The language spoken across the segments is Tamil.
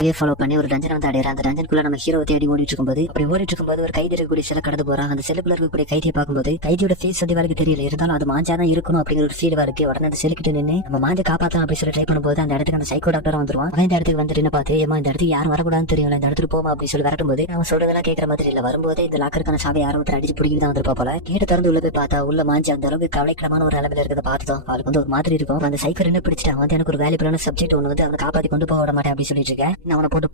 ஃபாலோ பண்ணி ஒரு டஞ்சன் வந்து அடையிற அந்த டஞ்சனுக்குள்ள நம்ம ஹீரோ தேடி ஓடிட்டு இருக்கும்போது அப்படி ஓடிட்டு இருக்கும்போது ஒரு கைதி இருக்கக்கூடிய சில கடந்து போறாங்க. அந்த செல்லுக்குள்ள இருக்கக்கூடிய கைதியை பார்க்கும்போது கைதியோட ஃபேஸ் வந்து வரைக்கும் தெரியல, இருந்தாலும் அது மாஞ்சாதான் இருக்கணும் அப்படிங்கிற ஒரு ஃபீல் இருக்கு. உடனே அந்த செல்லுக்கிட்ட நின்று நம்ம மாஞ்ச காப்பாத்தலாம் அப்படின்னு சொல்லி ட்ரை பண்ணும்போது அந்த இடத்துக்கு அந்த சைக்கோ டாக்டர் வந்துருவான். இந்த இடத்துக்கு வந்து என்ன பார்த்து ஏமா இந்த இடத்துக்கு யாரும் வரக்கூடாதுன்னு தெரியல, இந்த இடத்துக்கு போமா அப்படின்னு சொல்லி வரட்டும் போது அவன் சொல்றதெல்லாம் கேட்கற மாதிரி இல்ல. வரும்போதே இந்த லாக்கருக்கான சாவை யாரும் ஒருத்தர் அடிச்சு பிடிக்கிட்டு தான் வந்திருப்பா போல. கேட்டு திறந்து உள்ள போய் பார்த்தா உள்ள மாஞ்சி அந்த அளவுக்கு கவலைக்கிடமான ஒரு நிலைமையில இருக்கிறத பார்த்துட்டோம். அவளுக்கு வந்து ஒரு மாதிரி இருக்கும். அந்த சைக்கோ என்ன பிடிச்சிட்டு வந்து எனக்கு ஒரு வேல்யூபிளான சப்ஜெக்ட் ஒன்று வந்து அவனை காப்பாத்தி கொண்டு போக விட மாட்டேன் அப்படின்னு சொல்லிட்டு இருக்கேன். அவனை போட்டு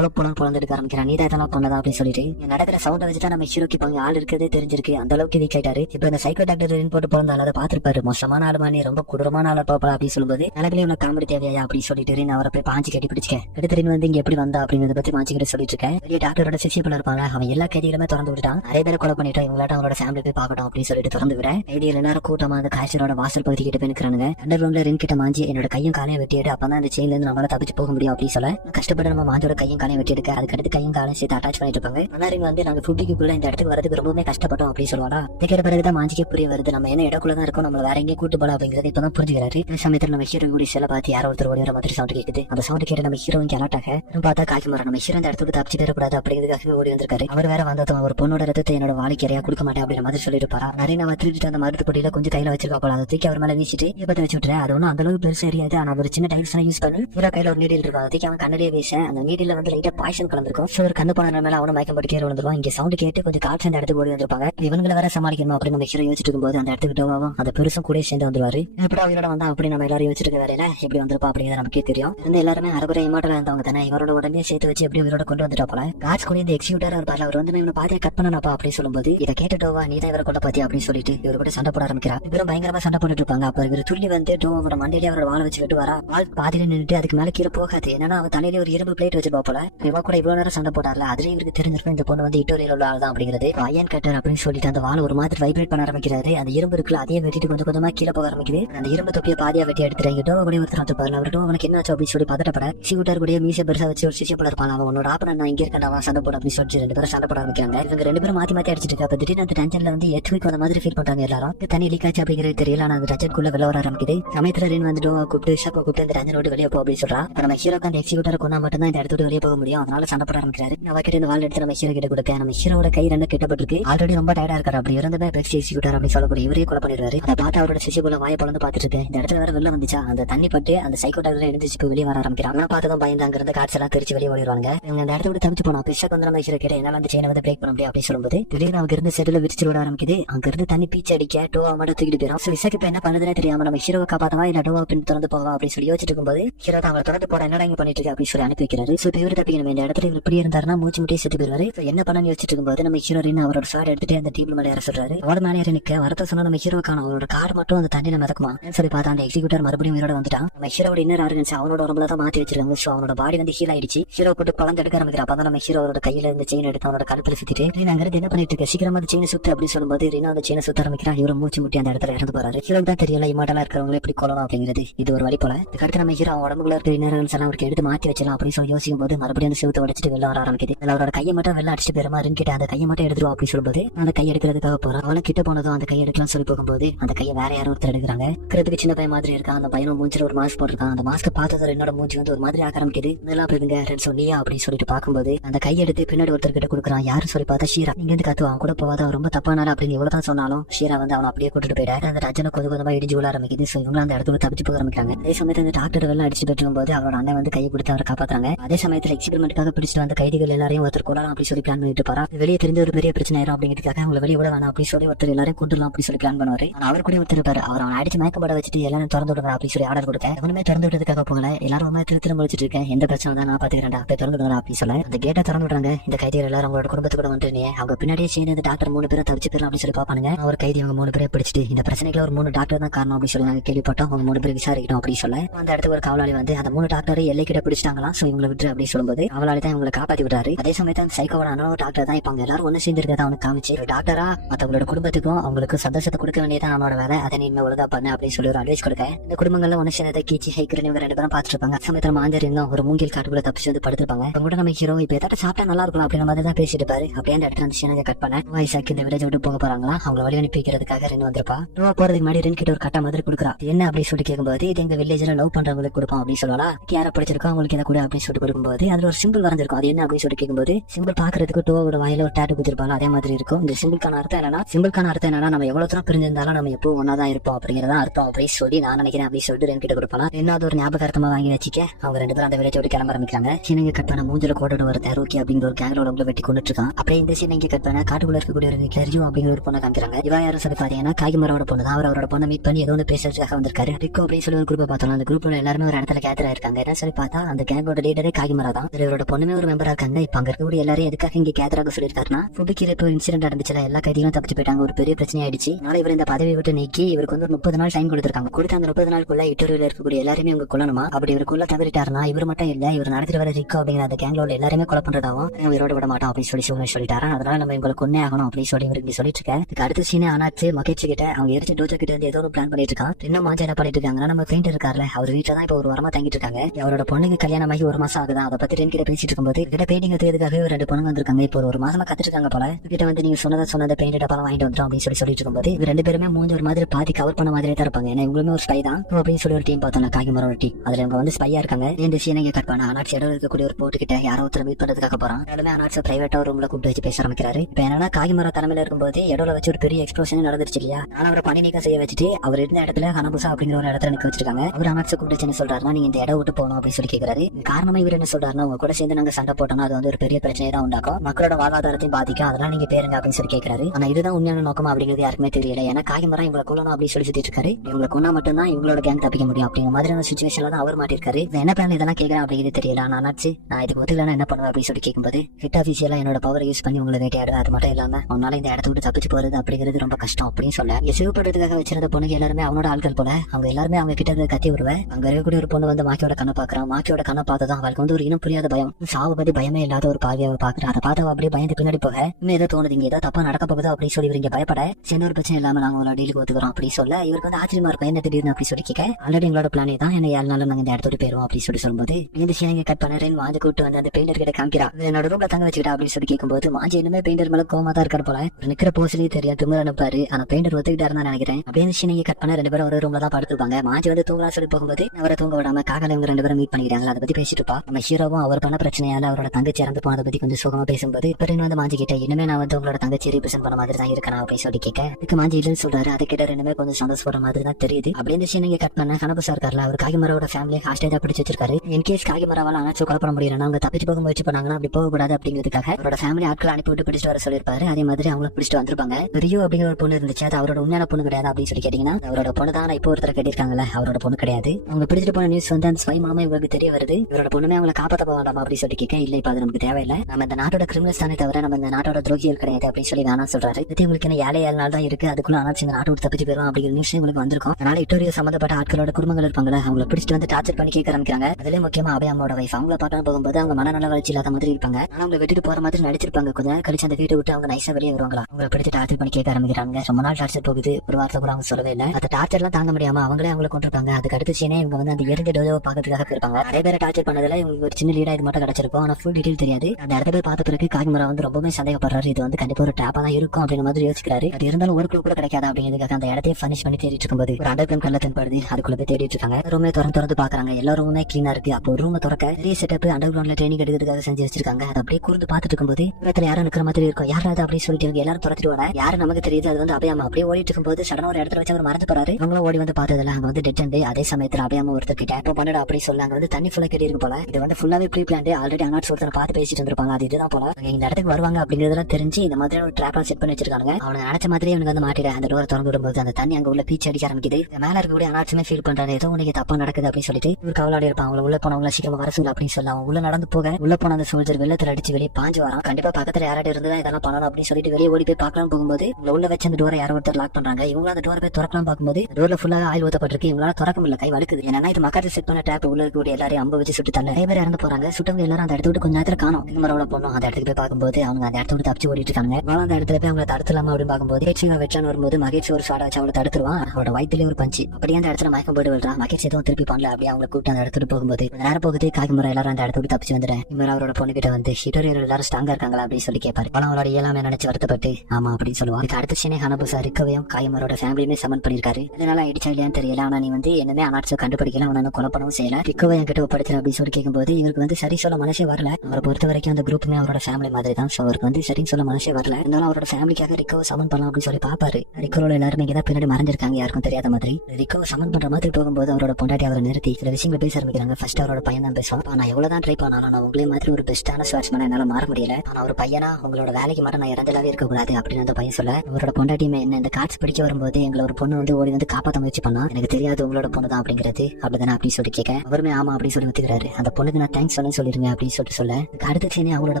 பொழந்து எடுக்க ஆரம்பிக்கிறான். நீதான் இதெல்லாம் பண்ணதா அப்படின்னு சொல்லிட்டு நடக்கிற சவுண்டை வச்சுதான் நம்ம ஹீரோக்கு இப்போ ஆள் இருக்கிறதே தெரிஞ்சிருக்கு. அந்த அளவுக்கு வீக் ஆயிட்டாரு. இப்போ இந்த சைக்கோ டாக்டர் போட்டு பிறந்தாலும் அதை பார்த்துருப்பாரு. மோசமான ஆள் மாதிரி ரொம்ப கொடூரமான ஆள் பாப்பா அப்படின்னு சொல்லும்போது நிலவிலே உனக்கு காமெடி தேவையா அப்படின்னு சொல்லிட்டு அவரை போய் பாஞ்சு கட்டி பிடிச்சிக்க எடுத்து வந்து இங்க எப்படி வந்தா அப்படிங்கறத பத்தி மாஞ்சிக்கிட்டு சொல்லிட்டு இருக்கேன். வெளியே டாக்டரோட சிசிபிள் இருப்பாங்க. அவன் எல்லா கைதிகளுமே திறந்து விட்டுட்டான். நிறைய பேர் கொலை பண்ணிட்டோம், இவங்களாட்ட அவங்களோட ஃபேமிலி போய் பார்க்கட்டும் அப்படின்னு சொல்லிட்டு திறந்து விட கைதிகள் எல்லாரும் கூட்டமா அந்த காய்ச்சலோட வாசல் பகுதி கிட்ட போய் நிக்கிறானுங்க. அண்டர் ரூம்ல ரின் கிட்ட மாஞ்சி என்னோட கையும் காலையும் வெட்டிட்டு அப்பதான் அந்த செயின்ல இருந்து நம்மளால தப்பிச்சு போக முடியும் அப்படின்னு சொல்ல கஷ்டப்பட்டு நம்ம மாஞ்சோட கையும் காலையும் வெட்டி எடுக்க அதுக்கடுத்து கையும் காலையும் சேர்த்து அட்டாச் பண்ணிட்டு இருப்பாங்க. ஆனா வந்து நாங்க ஃபுட்டுக்குள்ள இந்த இடத்துக்கு வரதுக்கு ரொம்பவே கஷ்டப்பட்டோம் அப்படின்னு சொல்லுவாடா. இதுக்கிற பிறகுதான் மாஞ்சிக்கு புரிய வருது நம்ம என்ன இடக்குள்ளதான் இருக்கோம், நம்ம வேற எங்கேயும் கூட்டு போல அப்படிங்கறது இப்பதான் புரிஞ்சுக்கிறாரு. இந்த சமயத்துல நம்ம ஹீரோ கூட சில பார்த்து யாரோ ஒருத்தர் ஓடி வர மாதிரி சவுண்ட் கேக்குது. அந்த சவுண்ட் கேட்டு நம்ம ஹீரோ இங்க அலர்ட் ஆக பார்த்தா காக்கி மரம் நம்ம ஹீரோ இந்த இடத்துக்கு தப்பிச்சு தரக்கூடாது அப்படிங்கிறதுக்காகவே ஓடி வந்திருக்காரு. அவர் வேற வந்ததும் ஒரு பொண்ணோட ரத்தத்தை என்னோட வாழைக்கரையா கொடுக்க மாட்டேன் அப்படின்ற மாதிரி சொல்லிட்டு போறா. நிறைய நம்ம திருட்டு அந்த மருந்து பொடியில கொஞ்சம் கையில வச்சிருக்கா போல. அதை தூக்கி அவர் மேல வீசிட்டு இப்ப வச்சு விட்டுறேன். அது ஒன்னும் அந்த அளவுக்கு பெருசு அறியாது. ஆனா ஒரு சின்ன டைல்ஸ் யூஸ் பண்ணி ஹீரோ கையில ஒரு நீடில் இருக்கும். அதை தூக்கி அவன் கண்ணிலே வீச அந்த நீடில வந்து லைட்டா பாய்சன் கலந்துருக்கும். ஒரு கண்ணு போன மேல அவனும் மயக்கம் போட்டு கேட்டு வந்துருவான். இங்க சவுண்ட் கேட்டு கொஞ்சம் காற்று அந்த இடத்துக்கு ஓடி வந்திருப்பாங்க. இவங்களை வேற சமாளிக்கணும் அப்படின்னு நம்ம ஹீரோ யோசிச்சுட்டு இருக்கும்போது அந்த இடத்துக்கு டோவாவும் அந்த பெருசும் கூட சேர்ந்து வந்துருவாரு. எப்படி அவரோட வந்தா அப்படி நம்ம எல்லாரும் யோசிச்சிருக்க வேலையில எப்படி வந்திருப்பா அப்படிங்கிறது நமக்கே தெரியும். இருந்து எல்லாருமே அரைகுறை இமாட்டலா இருந்தவங்க தானே. இவரோட உடனே சேர்த்து வச்சு எப்படி இவரோட கொண்டு வந்துட்டா போல. காட்ஸ் கூட இந்த எக்ஸிக்யூட்டர் இருப்பாரு. அவர் வந்து இவனை பாத்தியா கட் பண்ணனாப்பா அப்படின்னு சொல்லும்போது இதை கேட்டு டோவா நீ தான் இவரை கொண்ட பாத்தியா அப்படின்னு சொல்லிட்டு இவரு கூட சண்டை போட ஆரம்பிக்கிறா. இவரும் பயங்கரமா சண்டை போட்டுட்டு இருப்பாங்க. அப்ப இவர் துள்ளி வந்து டோவோட மண்டையிலே அவரோட வாழை வச்சு விட்டு வரா. வால் பாதியில நின்றுட்டு அதுக்கு மேல கீழே போகாது. என்னன்னா அவன் தலையில ஒரு இரும்பு பிளேட் வச்சிருப்பா போல. இவ கூட இவ்வளவு நேரம் சண்டை போட்டார்ல அதுல இவருக்கு தெரிஞ்சிருக்கும் இந்த பொண்ணு வந்து இட்டோரியில் உள்ள ஆள் தான் அப்படிங்கிறது. அயன் கட்டர் அப்படின்னு சொல்லிட்டு அந்த வாழை ஒரு மாதிரி வைப்ரேட் பண்ண ஆரம்பிக்கிறாரு. அந்த இரும்பு இருக்குல்ல அதையே வெட்டிட்டு கொஞ்சம் கொஞ்சமா கீழே போக ஆரம்பிக்குது. அந்த இரும்பு தொப்பியை பாதியா வெட்டி எடுத்துறாங்க. டோவா கூட ஒருத்தர் வந்து பாருங்க. அவர் அவனுக்கு என்ன ஆச்சு அப்படின்னு சொல்லி பதட்டப்பட எக்ஸிக்யூட்டர் கூட மீசை பெருசா வச்சு ஒரு சிசிய போல இருப்பான். அவன் உன்னோட ஆப்பன நான் இங்க இருக்கேன் சண்டை போட அப்படின்னு சொல்லிட்டு ரெண்டு பேரும் சண்டை போட ஆரம்பிக்கிறாங்க. இவங்க ரெண்டு பேரும் மாத்தி மாத்தி அடிச்சிட்டு இருக்க. அப்ப திடீர்னு அந்த டென்ஷன்ல வந்து எத்விக் அந்த மாதிரி ஃபீல் பண்றாங்க எல்லாரும். தண்ணி லீக் ஆச்சு அப்படிங்கிறது தெரியல. ஆனா அந்த டென்ஷனுக்குள்ள வெளில வர ஆரம்பிக்குது. சமயத்துல ரெண்டு வந்து டோவா கூப்பிட்டு ஷாப்பை கூப்பிட்டு அந்த டென்ஷன் விட்டு வெளியே போ அப்படின்னு சொல்றா. நம்ம ஹீரோக்கு அந்த எக்ஸிக்யூட்டர் கொண்டா மட்டும் தான் இந்த இடத்துக்கு வெளியே போக முடியும். அதனால சண்டை போட ஆரம்பிக்கிறாரு. நான் கிட்ட இந்த வால் எடுத்து நம்ம ஹீரோ கிட்ட கொடுக்க நம்ம ஹீரோட கை ரெண்டு கிட்டப்பட்டிருக்கு. ஆல்ரெடி ரொம்ப டயர்டா இருக்காரு. அப்படி இருந்தமே பெஸ்ட் எக்ஸிக்யூட்டர் அப்படின்னு சொல்லக்கூடிய இவரே கொலை பண்ணிடுவாரு. அதை பார்த்து அவரோட சிசிக்குள்ள வாயை பழந்து பாத்துட்டு இருக்கேன். இந்த இடத்துல வேற வெளில வந்துச்சா அந்த தண்ணி பட்டு அந்த சைக்கோ டாக்டர் எழுந்திரிச்சு வெளியே வர ஆரம்பிக்கிறாங்க. பார்த்ததும் பயந்து அங்க இருந்து காட்ஸ் எல்லாம் தெரிச்சு வெளியே ஓடிடுவாங்க. இவங்க அந்த இடத்த விட்டு தப்பிச்சு போனோம். பிஷா வந்து நம்ம ஹீரோ கிட்ட என்னால அந்த செயினை வந்து பிரேக் பண்ண முடியும் அப்படின்னு சொல்லும்போது திடீர்னு அவங்க இருந்து செட்டில் விரிச்சு விட ஆரம்பிக்குது. அங்க இருந்து தண்ணி பீச்சு அடிக்க டோவா மட்டும் தூக்கிட்டு போயிடும். விசாக்கு இப்ப என்ன பண்ணுதுன்னு தெரியாம நம்ம ஹீரோவை காப்பாத்தவா இல்ல டோவா பின் திறந்து போவா அப்படின்னு சொல்லி யோசிச்சுட்டு இருக்கும்போது ஹீரோ அவங்களை திறந்து போட என்னடா இங்க பண்ணிட்டு இருக்கு அப்படின்னு சொல்லி அனுப்பி வைக்கிறாரு. சோ இவரு தப்பிக்கணும். இந்த இடத்துல இவர் இப்படி இருந்தாருன்னா மூச்சு முட்டியே செத்து போயிருவாரு. என்ன பண்ணு யோசிச்சுட்டு இருக்கும்போது நம்ம ஹீரோயின் அவரோட ஷாட் எடுத்துட்டு அந்த டீப்ல மேலே ஏற சொல்றாரு. அவரோட மேலே ஏறி நிக்க வரத்த சொன்னா நம்ம ஹீரோ காணும். அவரோட கார் மட்டும் அந்த தண்ணியில மிதக்குமா சொல்லி பார்த்தா அந்த எக்ஸிக்யூட்டர் மறுபடியும் உயிரோட வந்துட்டான். நம்ம ஹீரோட இன்னர் ஆர்கன்ஸ் அவனோட உடம்புல தான் மாத்தி வச்சிருக்காங்க. சோ அவனோட பாடி வந்து ஹீல் ஆயிடுச்சு. ஹீரோ போட்டு பழந்து எடுக்க ஆரம்பிக்கிற. அப்பதான் நம்ம ஹீரோட கையில இருந்து செயின் எடுத்து அவனோட கழுத்துல சுத்திட்டு அங்கிருந்து என்ன பண்ணிட்டு இருக்க சீக்கிரமா அந்த செயினை சுத்து அப்படின்னு சொல்லும்போது ரீனா அந்த செயினை சுத்த ஆரம்பிக்கிறான். இவரும் மூச்சு முட்டி அந்த இடத்துல இறந்து போறாரு. ஹீரோ தான் தெரியல இமாட்டலா இருக்கிறவங்களை எப்படி கொள்ளணும் அப்படிங்கிறது. இது ஒரு வழி போல. இதுக்கடுத்து நம்ம ஹீரோ உடம்புல இருக்கிற இன்னர் ஆர்கன்ஸ் எல்லாம் அவருக்கு எடுத்து மாத்தி வச்சலாம் அப்படின்னு சொல்லி யோசிக்கும் போது மறுபடியும் அந்த செவுத்தை உடைச்சிட்டு வெளில வர ஆரம்பிக்குது. அவரோட கையை மட்டும் வெளில அடிச்சுட்டு பெருமா கிட்ட அந்த கையை மட்டும் எடுத்துருவா அப்படின்னு சொல்லும்போது அந்த கை எடுக்கிறதுக்காக போறான். அவளை கிட்ட போனதும் அந்த கை எடுக்கலாம் சொல்லி போகும்போது அந்த கையை வேற யாரும் ஒருத்தர் எடுக்கிறாங்க. இருக்கிறதுக்கு சின்ன பையன் மாதிரி இருக்கான். அந்த பையனும் மூஞ்சில ஒரு மாஸ்க் போட்டிருக்கான். அந்த மாஸ்க் பார்த்தது என்னோட மூஞ்சி வந்து ஒரு மாதிரி ஆக ஆரம்பிக்குது. இதெல்லாம் போயிருங்க சொன்னியா அப்படின்னு சொல்லிட்டு பார்க்கும்போது அந்த கை எடுத்து பின்னாடி ஒருத்தர் கிட்ட கொடுக்குறான். யாரும் சொல்லி பார்த்தா ஷீரா. இங்க இருந்து கத்துவா அவன் கூட போவாத அவன் ரொம்ப தப்பானால அப்படின்னு எவ்வளவுதான் சொன்னாலும் ஷீரா வந்து அவன் அப்படியே கூட்டிட்டு போயிட்டாரு. அந்த ரஜனை கொஞ்சம் கொஞ்சமா இடிஞ்சு விழ ஆரம்பிக்குது. சோ இவங்க அந்த இடத்துல தப்பிச்சு போக ஆரம்பிக்கிறாங்க. அதே சமயத்துல அந்த டாக்டர் வெள்ளம் அடிச்சு பெற்றும் போது அவரோட அண்ணன் வந்து கையை கொடுத்து அவரை காப்பாத்துறாங்க. அதே சமயத்துல எக்ஸ்பெரிமெண்ட்டுக்காக பிடிச்சிட்டு வந்த கைதிகள் எல்லாரையும் ஒருத்தர் கொள்ளலாம் அப்படி சொல்லி பிளான் பண்ணிட்டு போறா. வெளியே தெரிஞ்ச ஒரு பெரிய பிரச்சனை ஆயிரும் அப்படிங்கிறதுக்காக அவங்களை வெளியே விட வேணாம் அப்படின்னு சொல்லி ஒருத்தர் எல்லாரையும் கொண்டுலாம் அப்படி சொல்லி பிளான் பண்ணுவாரு. ஆனா அவர் கூட ஒருத்தர் இருப்பாரு. அவர் அவன் அடிச்சு மயக்கப்பட வச்சுட்டு எல்லாரும் திறந்து விடுங்க அப்படி சொல்லி ஆர்டர் கொடுத்தேன். அவனுமே திறந்து விடுறதுக்காக போகல. எல்லாரும் திரும்ப முடிச்சிட்டு இருக்கேன். எந்த பிரச்சனை தான் நான் பாத்துக்கிறேன் அப்ப திறந்து விடுறா அப்படின்னு சொல்ல அந்த கேட்டை திறந்து விடுறாங்க. இந்த கைதிகள் எல்லாரும் அவங்களோட குடும்பத்து கூட வந்து அவங்க பின்னாடியே சேர்ந்து இந்த டாக்டர் 3 பேரை தவிச்சு போயிடலாம் அப்படின்னு சொல்லி பாப்பானுங்க. ஒரு கைதி அவங்க 3 பேரை பிடிச்சிட்டு இந்த பிரச்சனைக்கு ஒரு 3 டாக்டர் தான் காரணம் அப்படின்னு சொல்லி நாங்க கேள்விப்பட்டோம். அவங்க 3 பேர் விசாரிக்கணும் அப்படின்னு சொல்ல அந்த இடத்துக்கு ஒரு காவலாளி வந்து அந்த 3 டாக்டர் எல்லை கிட்ட பிடிச்சிட்டாங்களாம். சோ இவங்களை விட்டு அப்படின்னு சொல்லும்போது காவலாளி தான் இவங்களை காப்பாத்தி விடுறாரு. அதே சமயத்தை அந்த சைக்கோட அனோட டாக்டர் தான் இப்ப அவங்க எல்லாரும் ஒண்ணு சேர்ந்து இருக்கிறத அவனுக்கு காமிச்சு டாக்டரா மத்தவங்களோட குடும்பத்துக்கும் அவங்களுக்கு சந்தோஷத்தை கொடுக்க வேண்டியதான் அவனோட வேலை. அதை நீ ஒழுங்கா பண்ண அப்படின்னு சொல்லி ஒரு அட்வைஸ் கொடுக்க இந்த குடும்பங்கள்ல ஒண்ணு சேர்ந்ததை கீச்சி ஹைக்கர் இவங்க 2 பேரும் பாத்துட்டு இருப்பாங்க. சமயத்துல மாந்தர் இன்னும் ஒரு மூங்கில் காட்டுக்குள்ள தப்பிச்சு வந்து படுத்திருப்பாங்க. அவங்க கூட நம்ம ஹீரோ இப்ப ஏதாட்ட சாப்பிட்டா நல்லா இருக்கும் அப்படின்ற மாதிரி தான் பேசிட்டு பாரு. அப்படியே அந்த இடத்துல அந்த சீனங்க கட் பண்ண வயசாக்கி இந்த வில்லேஜ் விட்டு போக போறாங்களா. அவங்க வழி அனுப்பி வைக்கிறதுக்காக ரெண்டு வந்திருப்பா. ரூபா போறதுக்கு முன்னாடி ரெண்டு கிட்ட ஒரு கட்ட மாதிரி கொடுக்குறா. என்ன அப்படின்னு சொல்லி கேட்கும்போது இது எங்க வில்லேஜ்ல லவ் பண்றவங்களுக்கு கொடுப்போம் அப்படின்னு சொல்லலாம். யாரை பிடிச்சிருக்கோ அவங்களுக்கு என்ன கூட அப்படின்னு சொல்லிட்டு கொடுக்கும்போது அதுல ஒரு சிம்பிள் வரைஞ்சிருக்கும். அது என்ன அப்படின்னு சொல்லி கேட்கும்போது சிம்பிள் பாக்குறதுக்கு டோவோட வாயில ஒரு டேட்டு குத்திருப்பாங்க, அதே மாதிரி இருக்கும். இந்த சிம்பிள்கான அர்த்தம் என்னன்னா நம்ம எவ்வளவு தூரம் பிரிஞ்சிருந்தாலும் நம்ம எப்போ ஒன்னாதான் இருப்போம் அப்படிங்கறத அர்த்தம் அப்படின்னு சொல்லி நான் நினைக்கிறேன் அப்படின்னு சொல்லிட்டு ரெண்டு கிட்ட கொடுப்பாங்க. ரெண்டாவது ஒரு ஞாபகார்த்தமா வாங்கி வச்சுக்க அவங்க ரெண்டு பேரும் அந்த விளையாட்டு விட்டு கிளம்ப ஆரம்பிக்கிறாங்க. சீனங்க கட் பண்ண மூஞ்சில கோட்டோட ஒரு தரோக்கி அப்படிங்கிற ஒரு கேங்கரோட உங்களை வெட்டி கொண்டுட்டு இருக்கான். அப்படியே இந்த சீனங்க கட் பண்ண காட்டுக்குள்ள இருக்கக்கூடிய ஒரு கிளர்ஜியோ அப்படிங்கிற ஒரு பொண்ணை காமிக்கிறாங்க. இவ யாரும் சொல்லி பாத்தீங்கன்னா காகிமரோட பொண்ணு தான். அவரோட பொண்ணை மீட் பண்ணி ஏதோ ஒன்று பேசுறதுக்காக வந்திருக்காரு. ரிக்கோ அப்படின்னு சொல்லி ஒரு குரூப்பை பார்த்தோம். அந்த குரூப்ல எல்லாருமே ஒரு இடத்துல கேதரா இருக்காங்க. என்ன சொல்லி பார்த்தா அந்த கேங்கோட லீடரே காகிமரா தான். இவரோட பொண்ணுமே ஒரு மெம்பரா இருக்காங்க. இப்ப அங்க இருக்கக்கூடிய எல்லாரும் எதுக்காக இங்க கேதராக சொல்லியிருக்காருன்னா ஃபுட்டுக்கு இப்போ இன்சிடென்ட் நடந்துச்சுல, எல்லா கைதிகளும் தப்பிச்சு போயிட்டாங்க. ஒரு பெரிய பிரச்சனை ஆயிடுச்சு. அதனால இவர் இந்த பதவி விட்டு நீக்கி இவருக்கு வந்து 30 நாள் டைம் கொடுத்திருக்காங்க. கொடுத்த அந்த 30 நாளுக்குள்ள இட்டூரில் இருக்கக்கூடிய எல்லாருமே இவங்க கொல்லணுமா? அப்படி இவருக்குள்ள தவறிட்டாருன்னா இவர் மட்டும் இல்ல, இவர் நடத்திட்டு வர ரிக்கோ அப்படிங்கிற அந்த கேங்களோட எல்லாருமே கொலை பண்றதாவும் இவரோட விட மாட்டோம் அப்படின்னு சொல்லி சொல்லிட்டாரு. அதனால நம்ம இவங்களை கொன்னே ஆகணும் அப்படின்னு சொல்லி இவருக்கு சொல்லிட்டு இருக்கேன். அடுத்த சீனே ஆனாச்சு மகேஷ் கிட்ட அவங்க எரிச்சு டோஜோ கிட்ட வந்து ஏதோ ஒரு பிளான் பண்ணிட்டு இருக்கான். இன்னும் மாஞ்சா என்ன பண்ணிட்டு இருக்காங்கன்னா நம்ம பெயிண்ட் இருக்காருல, அவர் வீட்டுல தான் இப்ப ஒரு வாரமா தங்கிட்டு இருக்காங்க. அவரோட பொண்ணுக்கு கல்யாணம் ஆகி 1 மாசம் ஆகுதான். அதை பத்தி கிட்ட பேசிட்டு இருக்கும்போது கிட்ட பெயிண்டிங் எடுக்கிறதுக்காக ஒரு 2 பொண்ணுங்க வந்திருக்காங்க. இப்போ ஒரு மாசமா கத்துட்டு இருக்காங்க போல. கிட்ட வந்து நீங்க சொன்னதை பெயிண்ட் டப்பால வாங்கிட்டு வந்துடும் அப்படின்னு சொல்லிட்டு இருக்கும்போது இவங்க 2 பேருமே மூஞ்சி ஒரு மாதிரி பாதி கவர் பண்ண மாதிரியே தான் இருப்பாங்க. ஏன்னா இவங்களுமே ஒரு ஸ்பை தான் அப்படின்னு சொல்லி ஒரு டீம் பார்த்தோம். காகிமரோட டீம் அதுல அவங்க வந்து ஸ்பையா இருக்காங்க. இந்த சீனை கட் பண்ண அனாட்சி இடம் இருக்கக்கூடிய ஒரு போட்டு கிட்ட யாரோ ஒருத்தர் மீட் பண்றதுக்காக போறான். எல்லாமே அனாட்சி பிரைவேட்டா ஒரு ரூம்ல கூப்பிட்டு வச்சு பேச ஆரம்பிக்கிறாரு. இப்ப என்னன்னா காகிமரோ தலைமையில இருக்கும்போது இடோல வச்சு ஒரு பெரிய எக்ஸ்ப்ளோஷன் நடந்துருச்சு இல்லையா. ஆனா அவரை பணி நீக்கம் செய்ய வச்சுட்டு அவர் இருந்த இடத்துல ஹனபுசா அப்படிங்கிற ஒரு இடத்துல நிக்க வச்சிருக்காங்க. அவர் அனாட்சி கூப்பிட்டு என்ன சொல்றாருன்னா நீங்க இந்த இடம் விட்டு போகணும் அப்படின்னு சொல்லி கேட்கிறாரு. காரணமா இவர் என்ன சொல்றாருன்னா உங்க கூட சேர்ந்து நாங்க சண்டை போட்டோம்னா அது வந்து ஒரு பெரிய பிரச்சனையை தான் உண்டாக்கும், மக்களோட வாழ்வாதாரத்தையும் பாதிக்கும், அதனால நீங்க பேருங்க அப்படின்னு சொல்லி கேட்கிறாரு. ஆனா இதுதான் உண்மையான நோக்கமா அப்படிங்கிறது யாருக்குமே தெரியல. ஏன்னா காகிமரா இவங்களை கொல்லணும் அப்படின்னு சொல்லி சுத்திட்டு இருக்காரு. இவங்களை கொன்னா மட்டும்தான் இவங்களோட கேங் தப்பிக்க முடியும் அப்படிங்கிற மாதிரியான சுச்சுவேஷன்ல தான் அவர் மாட்டிருக்காரு. என்ன பிளான் இதெல்லாம் கேட்கறேன் அப்படிங்கிறது தெரியல. ஆனா அனாச்சு நான் இதுக்கு முதல்ல என்ன பண்ணுவேன் அப்படின்னு சொல்லி கேட்கும்போது ஹிட் ஆஃபீஷியலா என்னோட பவர் யூஸ் பண்ணி உங்களை வேட்டையாடுவேன். அது மட்டும் இல்லாம அவனால இந்த இடத்த விட்டு தப்பிச்சு போறது அப்படிங்கிறது ரொம்ப கஷ்டம் அப்படின்னு சொல்ல சேவ் பண்றதுக்காக வச்சிருந்த பொண்ணுங்க எல்லாருமே அவனோட ஆட்கள் போல. அவங்க எல்லாருமே அவங்க கிட்ட இருந்து கத்தி விடுவேன். அங்க இருக்கக்கூடிய ஒரு பொண்ணு வந்து மாக்கியோட கண்ணை பாக்குறான். மாக்கியோட கண்ணை பார்த்ததான் அவளுக்கு வந்து ஒரு இனம் புரியாத பயம், சாவு பத்தி பயமே இல்லாத ஒரு பாவியாவை பாக்குறா. அதை பார்த்து அப்படியே பயந்து பின்னாடி போக இன்னும் ஏதோ தோணுது, இங்க ஏதோ தப்பா நடக்க போகுது அப்படின்னு சொல்லி இவங்க பயப்பட சின்ன ஒரு பிரச்சனை இல்லாம நாங்க உங்களோட டீலுக்கு ஒத்துக்கிறோம் அப்படி சொல்ல இவருக்கு வந்து ஆச்சரியமா இருக்கும். என்ன திடீர்னு அப்படி சொல்லி கேட்க ஆல்ரெடி எங்களோட பிளானே தான் என்ன 7 நாள் நாங்க இந்த இடத்தோடு போயிருவோம் அப்படின்னு சொல்லும்போது இந்த சீனங்க கட் பண்ணறேன் வாஞ்சு கூட்டு வந்து அந்த பெயிண்டர் கிட்ட காமிக்கிறா. என்னோட ரூம்ல தங்க வச்சுக்கிட்டா அப்படின்னு சொல்லி கேட்கும்போது மாஞ்சி இன்னுமே பெயிண்டர் மேல கோமா தான் இருக்காரு போல. நிக்கிற போஸ்லயே தெரியாது திமிர அனுப்பாரு. ஆனா பெயிண்டர் ஒத்துக்கிட்டாரு தான் நினைக்கிறேன். அப்படியே சீனங்க கட் பண்ண 2 பேரும் ஒரு ரூம்ல தான் படுத்துப்பாங்க. மாஞ்சி வந்து தூங்கலாம் சொல்லி போகும்போது அவரை தூங்க விடாம காகல இவங்க 2 பேரும் மீட் பண்ணிக்கிறாங்க. அதை பத்தி பேசிட்டு இருப்பா. நம்ம ஹீரோவும் அவர் பண்ண பிரச்சனையால அவரோட தங்கச்சி இறந்து போனதை பத்தி கொஞ்சம் சுகமா பேசும்போது இப்ப வந்து மாஞ்சி கிட்ட இனிமே நான் வந்து உங்களோட தங்கச்சி ரீப்ரசென்ட் பண்ண மாதிரி தான் இருக்கணும் அப்படின்னு சொல்லி கேட்க இதுக்கு மாஞ்சி இல்லன்னு சொல்றாரு. அதை கிட்ட 2 பேரும் கொஞ்சம் சந்தோஷப்படுற மாதிரி தான் தெரியுது. அப்படியே இந்த சீனங்க கட் பண்ண கனபுசா இருக்காருல, அவர் காகிமரோட ஃபேமிலி ஹாஸ்டேஜா பிடிச்சு வச்சிருக்காரு. இன்கேஸ் காகிமராவால அனாச்சு கொலை பண்ண முடியலன்னா அவங்க தப்பிச்சு போக முயற்சி பண்ணாங்கன்னா அப்படி போக கூடாது அப்படிங்கிறதுக்காக அவரோட ஃபேமிலி ஆட்கள் அனுப்பி விட்டு பிடிச்சிட்டு வர சொல்லிருப்பாரு. அதே மாதிரி அவங்க பிடிச்சிட்டு வந்திருப்பாங்க. ரியோ அப்படிங்கிற ஒரு பொண்ணு இருந்துச்சு. அது அவரோட உண்மையான பொண்ணு கிடையாது அப்படின்னு சொல்லி கேட்டீங்கன்னா அவரோட பொண்ணு தான். இப்போ ஒருத்தர் கேட்டிருக்காங்கல்ல, அவரோட பொண்ணு கிடையாது. அவங்க பிடிச்சிட்டு போன நியூஸ் வந்து அந்த ஸ்பை மூலமா இவருக்கு தெரிய வருது. இவரோட பொண்ணுமே அவங்களை காப்பாற்ற போகலாமா அப்படின்னு சொல்லி கேட்க இல்ல இப்ப அது நமக்கு தேவையில்லை, நம்ம இந்த நாட்டோட கிரிமினல்ஸ் தானே தவிர நம்ம இந்த நாட்டோட துரோகிகள் கிடையாது அப்படின்னு சொல்லி வேணாம் சொல்றாரு. இது உங்களுக்கு என்ன 7 நாள் தான் இருக்கு, அதுக்குள்ள அனாச்சு இந்த நாட்டை விட்டு தப்பிச்சு போயிடும் அப்படிங்கிற நியூஸ் உங்களுக்கு வந்திருக்கும். அதனால இட்டோரியோ சம்பந்தப்பட்ட ஆட்களோட குடும்பங்கள் இருப்பாங்களா, அவங்களை பிடிச்சிட்டு வந்து டார்ச்சர் பண்ணி கேட்க ஆரம்பிக்கிறாங்க. அதுல முக்கியமா அபயாமோட வைஃப் அவங்களை பார்க்க போகும்போது அவங்க மனநல வளர்ச்சி இல்லாத மாதிரி இருப்பாங்க. ஆனா அவங்களை விட்டுட்டு போற மாதிரி நடிச்சிருப்பாங்க. கொஞ்ச நேரம் கழிச்சு அந்த வீட்டை விட்டு அவங்க நைஸா வெளியே வருவாங்களா. அவங்களை பிடிச்சி டார்ச்சர் பண்ணி கேட்க ஆரம்பிக்கிறாங்க. ரொம்ப நாள் டார்ச்சர் போகுது, ஒரு வாரத்தை கூட அவங்க சொல்லவே இல்லை. அந்த டார்ச்சர் எல்லாம் தாங்க முடியாம அவங்களே அவங்களை கொண்டிருப்பாங்க. அதுக்கு அடுத்த சீனே இவங்க வந்து அந்த எரிஞ்ச டோஜோவை பார்க்கறதுக்காக போயிருப்பாங்க. நிறைய பேரை டார்ச்சர் பண்ணதுல இவங்களுக்கு ஒரு சின்ன லீடா இது மட்டும் கிடைச்சிருக்கும். ஆனா ஃபுல் டீடைல் தெரியாது. அந்த இடத்த போய் பார்த்த பிறகு காகிமரா வந்து ரொம்பவே சந்தேகப்படுறாரு. இது வந்து கண்டிப்பா ஒரு ட்ராப்பா தான் இருக்கும் அப்படிங்கிற மாதிரி யோசிக்கிறாரு. அது இருந்தாலும் ஒரு கூட கிடைக்காது அப்படிங்கிறதுக்காக அந்த இடத்தையே ஃபர்னிஷ் பண்ணி தேடிட்டு இருக்கும்போது ஒரு அண்டர் கிரவுண்ட் கல்ல தென்படுது. அதுக்குள்ள போய் தேடிட்டு இருக்காங்க. ரூமே திறந்து பாக்குறாங்க. எல்லா ரூமுமே கிளீனா இருக்கு. அப்போ ரூமை திறக்க பெரிய செட்டப் அண்டர் கிரவுண்ட்ல ட்ரைனிங் எடுக்கிறதுக்காக செஞ்சு வச்சிருக்காங்க. அதை அப்படியே கூர்ந்து பார்த்துட்டு இருக்கும்போது இடத்துல யாரும் நிக்கிற மாதிரி இருக்கும். யாராவது அப்படி சொல்லிட்டு இவங்க எல்லாரும் துரத்திடுவாங்க. யாரு நமக்கு தெரியுது, அது வந்து அபயாமா. அப்படியே ஓடிட்டு இருக்கும்போது சடனா ஒரு இடத்துல வச்சு அவர் மறைஞ்சு போறாரு. இவங்களும் ஓடி வந்து பார்த்ததுல அங்க வந்து டெட் அண்ட் அதே சமயத்துல அபயாமா ஒருத்தர் கிட்ட இப்போ பண்ணடா அப்படி சொல்லாங்க. வந்து தண்ணி ஃபுல்லா கட்டி இருக்கு போல. இது வந்து ஃபுல்லாவே ப்ரீ பிளான். ஆல்ரெடி அனாட்ஸ் ஒருத்தர் பார்த்து பேசிட்டு இருந்திருப்பாங்க. அது இதுதான் போல. இந்த இடத்துக்கு வருவாங்க அப்படிங்கறதெல்லாம் தெரிஞ்சு இந்த மாதிரி ஒரு ட்ராப்பா செட் பண்ணி வச்சிருக்காங்க. அவனுக்கு நினைச்ச மாதிரி அவனுக்கு வந்து மாட்டிட அந்த டோரை திறந்து விடும்போது அந்த தண்ணி அங்க உள்ள பீச்சு அடிக்க ஆரம்பிக்குது. மேல இருக்கக்கூடிய அனாட்சுமே ஃபீல் பண்றாங்க. ஏதோ உனக்கு தப்பா நடக்குது அப்படின்னு சொல்லிட்டு ஒரு கவலாடி இருப்பான். அவங்க உள்ள போனவங்கள சீக்கிரமா வர சொல்லு அப்படின்னு சொல்லி அவன் உள்ள நடந்து போக உள்ள போன அந்த சோல்ஜர் வெள்ளத்துல அடிச்சு வெளியே பாஞ்சு வரான். கண்டிப்பா பக்கத்துல யாராவது இருந்தா இதெல்லாம் பண்ணணும் அப்படின்னு சொல்லிட்டு வெளியே ஓடி போய் பார்க்கலாம் போகும்போது உள்ள வச்சு அந்த டோரை யாரோ ஒருத்தர் லாக் பண்றாங்க. இவங்க அந்த டோரை போய் திறக்கலாம் பார்க்கும்போது டோர்ல ஃபுல்லா ஆயில் ஊத்தப்பட்டிருக்கு. இவங்களால திறக்க முடியல, கை வழுக்குது. ஏன்னா இது மக்கள் செட் பண்ண டேப் உள்ள இருக்கக்கூடிய எல்லாரையும் அம்ப வச்சு சுட்டு தள்ள நிறைய பேர் இறந்து போறாங்க. சுட்டவங்க எல்லாரும் அந்த இடத்த விட்டு கொஞ்ச நேரத்துல காணும். இந்த மாதிரி பொண்ணும் அந்த இடத்துக்கு போய் பார்க்கும்போது அவங்க அந்த இடத்த விட்டு தப்பிச்சு ஓடிட்டு இருக்காங்க. அந்த இடத்துல போய் அவங்க தடுத்துலாமா அப்படின்னு பார்க்கும்போது வெச்சான் வரும்போது மகேஷ் ஒரு ஷாட் வச்சு அவளை தடுத்துருவான். அவரோட வயிற்றுல ஒரு பஞ்சு அப்படியே அந்த இடத்துல மயக்கம் போட்டு விடுறான். மகேஷ் எதுவும் திருப்பி பண்ணல. அப்படியே அவங்க கூப்பிட்டு அந்த இடத்துக்கு போகும்போது நேரம் போகுது. காகிமுறை எல்லாரும் அந்த இடத்த விட்டு தப்பிச்சு வந்துடுறேன். இவர் அவரோட பொண்ணு கிட்ட வந்து ஹிட்டோரியல் எல்லாரும் ஸ்ட்ராங்கா இருக்காங்களா அப்படின்னு சொல்லி கேட்பாரு. அவளோட எல்லாமே நினைச்சு வருத்தப்பட்டு ஆமா அப்படின்னு சொல்லுவான். இதுக்கு அடுத்த சீனே ஹனபுசா ரிக்கவையும் காகிமரோட ஃபேமிலியுமே சமன் பண்ணிருக்காரு. இதனால ஆயிடுச்சா இல்லையான்னு தெரியல. ஆனா நீ வந்து என்னமே அனாட்சோ கண்டுபிடிக்கல, அவனை கொலை பண்ணவும் செய்யல. ரிக்கவை என்கிட்ட ஒப்படைச்சிரு அப்படின்னு சொல்லி கேட்கும்போது இருக்கும்போது இவருக்கு வந்து சரி சொல்ல மனசே வரல. அவரை பொறுத்த வரைக்கும் அந்த குரூப்புமே அவரோட ஃபேமிலி மாதிரி தான். சோ அவருக்கு வந்து சரின்னு சொல்ல மனசே வரல. இருந்தாலும் அவரோட ஃபேமிலிக்காக ரிக்கோ சமன் பண்ணலாம் அப்படின்னு சொல்லி பாப்பாரு. ரிக்கோட எல்லாருமே இங்கதான் பின்னாடி மறைஞ்சிருக்காங்க, யாருக்கும் தெரியாத மாதிரி. ரிக்கோ சமன் பண்ற மாதிரி போகும்போது அவரோட பொண்டாட்டி அவரை நிறுத்தி சில விஷயங்களை பேச ஆரம்பிக்கிறாங்க. ஃபர்ஸ்ட் அவரோட பையன் தான் பேசுவான். நான் எவ்வளவுதான் ட்ரை பண்ணாலும் நான் உங்களே மாதிரி ஒரு பெஸ்டான ஸ்வாட்ச்மேனா என்னால மாற முடியல. ஆனா ஒரு பையனா உங்களோட வேலைக்கு மட்டும் நான் இறந்தலாவே இருக்க கூடாது அப்படின்னு அந்த பையன் சொல்ல, அவரோட பொண்டாட்டியுமே என்ன இந்த கார்ட்ஸ் படிக்க வரும்போது எங்களை ஒரு பொண்ணு வந்து ஓடி வந்து காப்பாற்ற முயற்சி பண்ணா, எனக்கு தெரியாது உங்களோட பொண்ணு தான் அப்படிங்கிறது, அப்படிதானே அப்படின்னு சொல்லி கேட்க அவருமே ஆமா அப்படின்னு சொல்லி ஒத்துக்கிறாரு. அந்த பொண்ணுக்கு நான் தேங்க்ஸ் சொல்லிருங்க அப்படின்னு சொல்ல அடுத்த சீனே அவங்களோட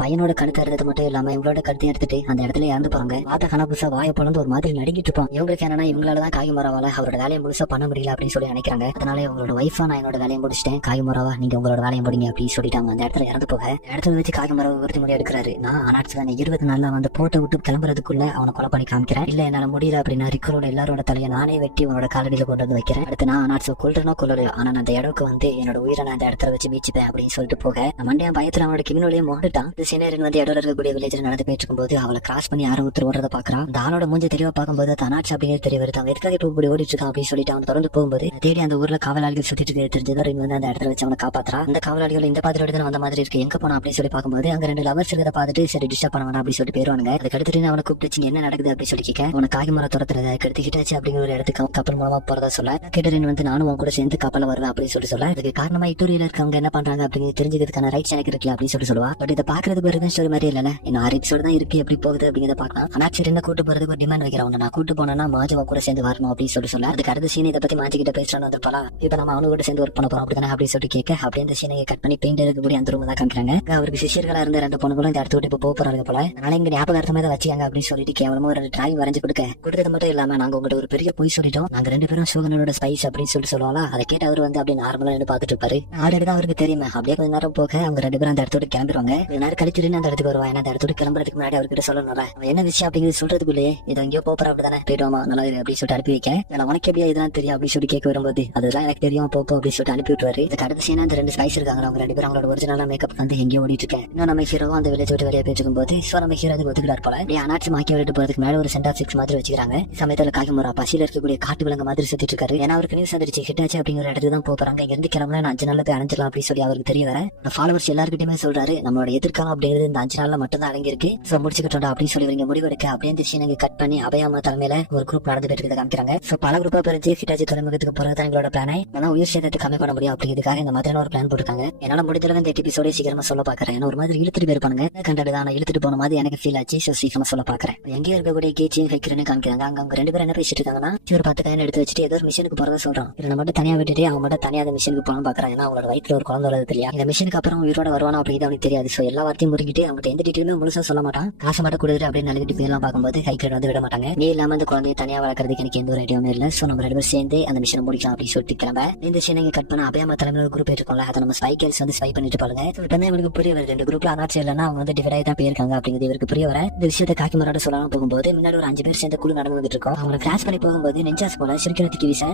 பையனோட கழுத்து இருந்தது மட்டும் இல்லாம இவங்களோட கழுத்தை எடுத்துட்டு அந்த இடத்துல இறந்து போறாங்க. பார்த்த கனபுசா வாயை பொழுது ஒரு மாதிரி நடுங்கிட்டு இருப்பான். இவங்களுக்கு என்னன்னா இவங்களாலதான் காய்மராவால அவரோட வேலையை முழுசா பண்ண முடியல அப்படின்னு சொல்லி நினைக்கிறாங்க. அதனால உங்களோட ஒய்ஃபா நான் என்னோட வேலையை முடிச்சிட்டேன், காய்மராவா நீங்க உங்களோட வேலையை முடிங்க அப்படின்னு சொல்லிட்டாங்க. அந்த இடத்துல இறந்து போக இடத்துல வச்சு காய்மராவை உறுதி முடிய எடுக்கிறாரு. நான் அனாட்சி 20 நாள்ல வந்து போட்டை விட்டு கிளம்புறதுக்குள்ள அவனை கொலை பண்ணி காமிக்கிறேன், இல்ல என்னால முடியல அப்படின்னா ரிக்கோட எல்லாரோட தலையை நானே வெட்டி உன்னோட காலடியில கொண்டு வந்து வைக்கிறேன். அடுத்து நான் அனாட்சி கொல்றனோ கொல்லலையோ ஆனா அந்த இடத்துக்கு வந்து என்னோட உயிரை நான் அந்த இடத்துல வச்சு மீச்சுப்பேன் அப்படின்னு சொல்லிட்டு போக மண்டையன் பயத்துல அவனோட கிமினோலயே மோண்டுட்டான். இந்த சீனியர் வந்து இடத்துல இருக்கக்கூடிய வில்லேஜ்ல நடந்து போயிட்டு இருக்கும்போது அவளை கிராஸ் பண்ணி யாரும் ஒருத்தர் ஓடுறத பாக்குறான். அந்த ஆளோட மூஞ்சி தெளிவா பார்க்கும்போது அனாட்சி அப்படிங்கிறது தெரிய வருது. அவன் எதுக்காக இப்போ இப்படி ஓடிட்டு இருக்கான் அப்படின்னு சொல்லிட்டு அவன் தொடர்ந்து போகும்போது தேடி அந்த ஊர்ல காவலாளிகள் சுத்திட்டு தெரிஞ்சதோ வந்து அந்த இடத்துல வச்சு அவனை காப்பாத்துறான். அந்த காவலாளிகள் இந்த பாத்திரோட வந்த மாதிரி இருக்கு, எங்க போனா அப்படின்னு சொல்லி பார்க்கும்போது அங்க 2 லவர்ஸ் இருக்கிறத பார்த்துட்டு சரி டிஸ்டர்ப் பண்ண வேணாம் அப்படின்னு சொல்லிட்டு போயிருவாங்க. அதுக்கு அடுத்து அவனை கூப்பிட்டு என்ன நடக்குது அப்படின்னு சொல்லி கேட்க உனக்கு காய்மரம் துரத்துறத கெடுத்துக்கிட்டாச்சு அப்படிங்கிற ஒரு இடத்துக்கு கப்பல் மூலமா போறதா சொல்ல கேட்டரின் வந்து நானும் உன் கூட சேர்ந்து கப்பல வருவேன் அப்படின்னு சொல்ல அதுக்கு காரணமா இட்டூரியில இருக்கவங்க என்ன பண்றாங்க அப்படின்னு தெரிஞ்சுக்கிறதுக்கான ரைட்ஸ் எனக்கு இருக்கு அப்படின்னு சொல்லுவா. பட் இதை பாக்குறதுக்கு ஒரு ஸ்டோரி மாதிரி இல்ல, இன்னும் 6 எபிசோடு தான் இருக்கு, எப்படி போகுது அப்படிங்கிறத பார்க்கலாம். அனாட்சி என்ன கூட்டு போறதுக்கு ஒரு டிமாண்ட் வைக்கிறவங்க, நான் கூட்டு போனா மாஜவா கூட சேர்ந்து வரணும் அப்படின்னு சொல்ல அதுக்கு அடுத்த சீன் இதை பத்தி மாஜிக்கிட்ட பேசுறான்னு வந்துருப்பாளா, இப்ப நம்ம அவனு கூட சேர்ந்து ஒர்க் பண்ண போறோம் அப்படிதானே அப்படின்னு சொல்லிட்டு கேட்க அப்படியே அந்த சீனை கட் பண்ணி பெயிண்ட் இருக்கக்கூடிய அந்த ரூம் தான் காமிக்கிறாங்க. அவருக்கு சிஷியர்களா இருந்த 2 பொண்ணுகளும் இந்த இடத்து விட்டு இப்ப போறாங்க போல, அதனால இங்க ஞாபகார்த்தமா இதை வச்சாங்க அப்படின்னு சொல்லிட்டு கேவலமா ஒரு டிராயிங் வரைஞ்சு கொடுத்தது மட்டும் இல்லாம நாங்க உங்கள்ட்ட ஒரு பெரிய பொய் சொல்லிட்டோம், நாங்க 2 பேரும் சோகனோட ஸ்பைஸ் அப்படின்னு சொல்லுவாங்களா. அதை கேட்டு அவர் வந்து அப்படியே நார்மலா நின்று பாத்துட்டு இருப்பாரு. ஆல்ரெடி தான் அவருக்கு தெரியுமே. அப்படியே கொஞ்ச நேரம் போக அவங்க 2 பேரும் அந்த இடத்தோட கிளம்பிடுவாங்க. கொஞ்ச நேரம் கழிச்சு அந்த இடத்துக்கு வருவா. அந்த இடத்தோட கிளம்புறதுக்கு முன்னாடி அவர்கிட்ட சொல்லணும்ல என்ன விஷயம் அப்படிங்கிறது சொல்றதுக்குள்ளேயே இதை எங்கேயோ போற அப்படிதானே போயிடுவாமா நல்லா அப்படின்னு சொல்லிட்டு அனுப்பி வைக்க, உனக்கு எப்படியா இதெல்லாம் தெரியும் அப்படின்னு சொல்லி கேட்க வரும்போது அதெல்லாம் எனக்கு தெரியும் போ அப்படின்னு சொல்லிட்டு அனுப்பி விட்டுவாரு. இதுக்கு அடுத்த சீனா அந்த 2 ஸ்பைஸ் இருக்காங்க, அவங்க 2 பேரும் அவங்களோட ஒரிஜினலா மேக்கப் வந்து எங்கேயோ ஓடிட்டு இருக்கேன். இன்னும் நம்ம ஹீரோவும் அந்த வில்லேஜ் விட்டு வெளியே போயிட்டு இருக்கும்போது நம்ம ஹீரோ அதுக்கு ஒத்துக்கிறார் போல. அப்படியே அனாட்சி மாக்கி விட்டு போறதுக்கு மேல ஒரு சென்ட் ஆஃப் 6 மாதிரி வச்சுக்கிறாங்க. சமயத்துல காய்மரா பசியில இருக்கக்கூடிய காட்டு விலங்கு மாதிரி சுத்திட்டு இருக்காரு. ஏன்னா அவருக்கு நியூஸ் வந்துருச்சு ஹிட்டாச்சு அப்படிங்கிற இடத்துக்கு தான் போறாங்க. இங்க இருந்து கிளம்பல 5 நாள்ல போய் அணைஞ்சிடலாம் அப்படின்னு சொல்லி அவருக்கு தெரிய வர ஃபாலோவர்ஸ் எல்லாருக்கிட்டையுமே சொல்றாரு நம்மளோட எதிர்காலம் அப்படிங்கிறது இந்த 5 நாள்ல மட்டும் தான் அடங்கி இருக்கு, சோ முடிச்சுக்கிட்டோம் அப்படின்னு சொல்லி இவங்க முடிவெடுக்க அப்படியே இந்த சீனை கட் பண்ணி அபயாமா தலைமையில ஒரு குரூப் நடந்து போயிட்டு காமிக்கிறாங்க. சோ பல குரூப்பா பிரிஞ்சு ஹிட்டாச்சி துறைமுகத்துக்கு போறதுதான் எங்களோட பிளானை. ஆனா உயிர் சேதத்தை கம்மி பண்ண முடியும் அப்படிங்கிறதுக்காக இந்த மாதிரியான ஒரு பிளான் போட்டுருக்காங்க. என்னால முடிஞ்சளவு இந்த எபிசோட சீக்கிரமா சொல்ல பாக்குறேன். ஏன்னா ஒரு மாதிரி இழுத்துட்டு போயிருப்பாங்க, கண்டதான் இழுத்துட்டு போன மாதிரி எனக்கு ஃபீல் ஆச்சு. சோ சீக்கிரமா சொல்ல பாக்குறேன். எங்கே இருக்கக்கூடிய கேச்சியும் வைக்கிறேன்னு காமிக்கிறாங்க. அங்க அவங்க 2 பேரும் என்ன பேசிட்டு இருக்காங்கன்னா ஒரு 10 காயின் எடுத்து வச்சுட்டு ஏதோ ஒரு மிஷினுக்கு போறதா சொல்றான். இதுல மட்டும் தனியா விட்டுட்டு அவங்க மட்டும் தனியா அந்த மிஷினுக்கு போகணும் பாக்குறாங்க. ஏன்னா அவங்களோட வயிற்றுல ஒரு குழந்தை வரது இல்லையா, இந்த மிஷினுக்கு அப்புறம் உயிரோட வருவானா அப்படிங்கிறது அவனுக்கு தெரியாது. சோ எல்லா வார்த்தையும் முறிக்கிட்டு அவங்க எந்த டீட்டெயிலும் முழுசா சொல்ல மாட்டான். காசு மட்டும் கொடுத்துட்டு அப்படின்னு நினைக்கிட்டு போயெல்லாம் பார்க்கும்போது ஹைக்ரேட் வந்து விட மாட்டாங்க. நீ இல்லாம அந்த குழந்தைய தனியா வளர்க்கறதுக்கு எனக்கு எந்த ஒரு ஐடியாவும் இல்ல. சோ நம்ம 2 பேரும் சேர்ந்து அந்த மிஷினை முடிக்கலாம் அப்படின்னு சொல்லிட்டு கிளம்ப இந்த சீனை கட் பண்ண அபயாமா தலைமையில ஒரு குரூப் இருக்கும்ல, அதை நம்ம ஸ்பை கேர்ள்ஸ் வந்து ஸ்பை பண்ணிட்டு பாருங்க. இப்ப இவருக்கு புரிய வருது 2 குரூப்ல அனாட்சி இல்லைன்னா அவங்க வந்து டிவைட் ஆகி தான் போயிருக்காங்க அப்படிங்கிறது இவருக்கு புரிய வர இந்த விஷயத்தை காக்கிமரோட சொல்லலாம் போகும்போது முன்னாடி ஒரு 5 பேர் சேர்ந்த குழு நடந்து வந்துட்டு இருக்கோம். அவங்க கிராஸ் பண்ணி போகும்போது நெஞ்சாஸ் போல சிரிக்கிறதுக்கு வீச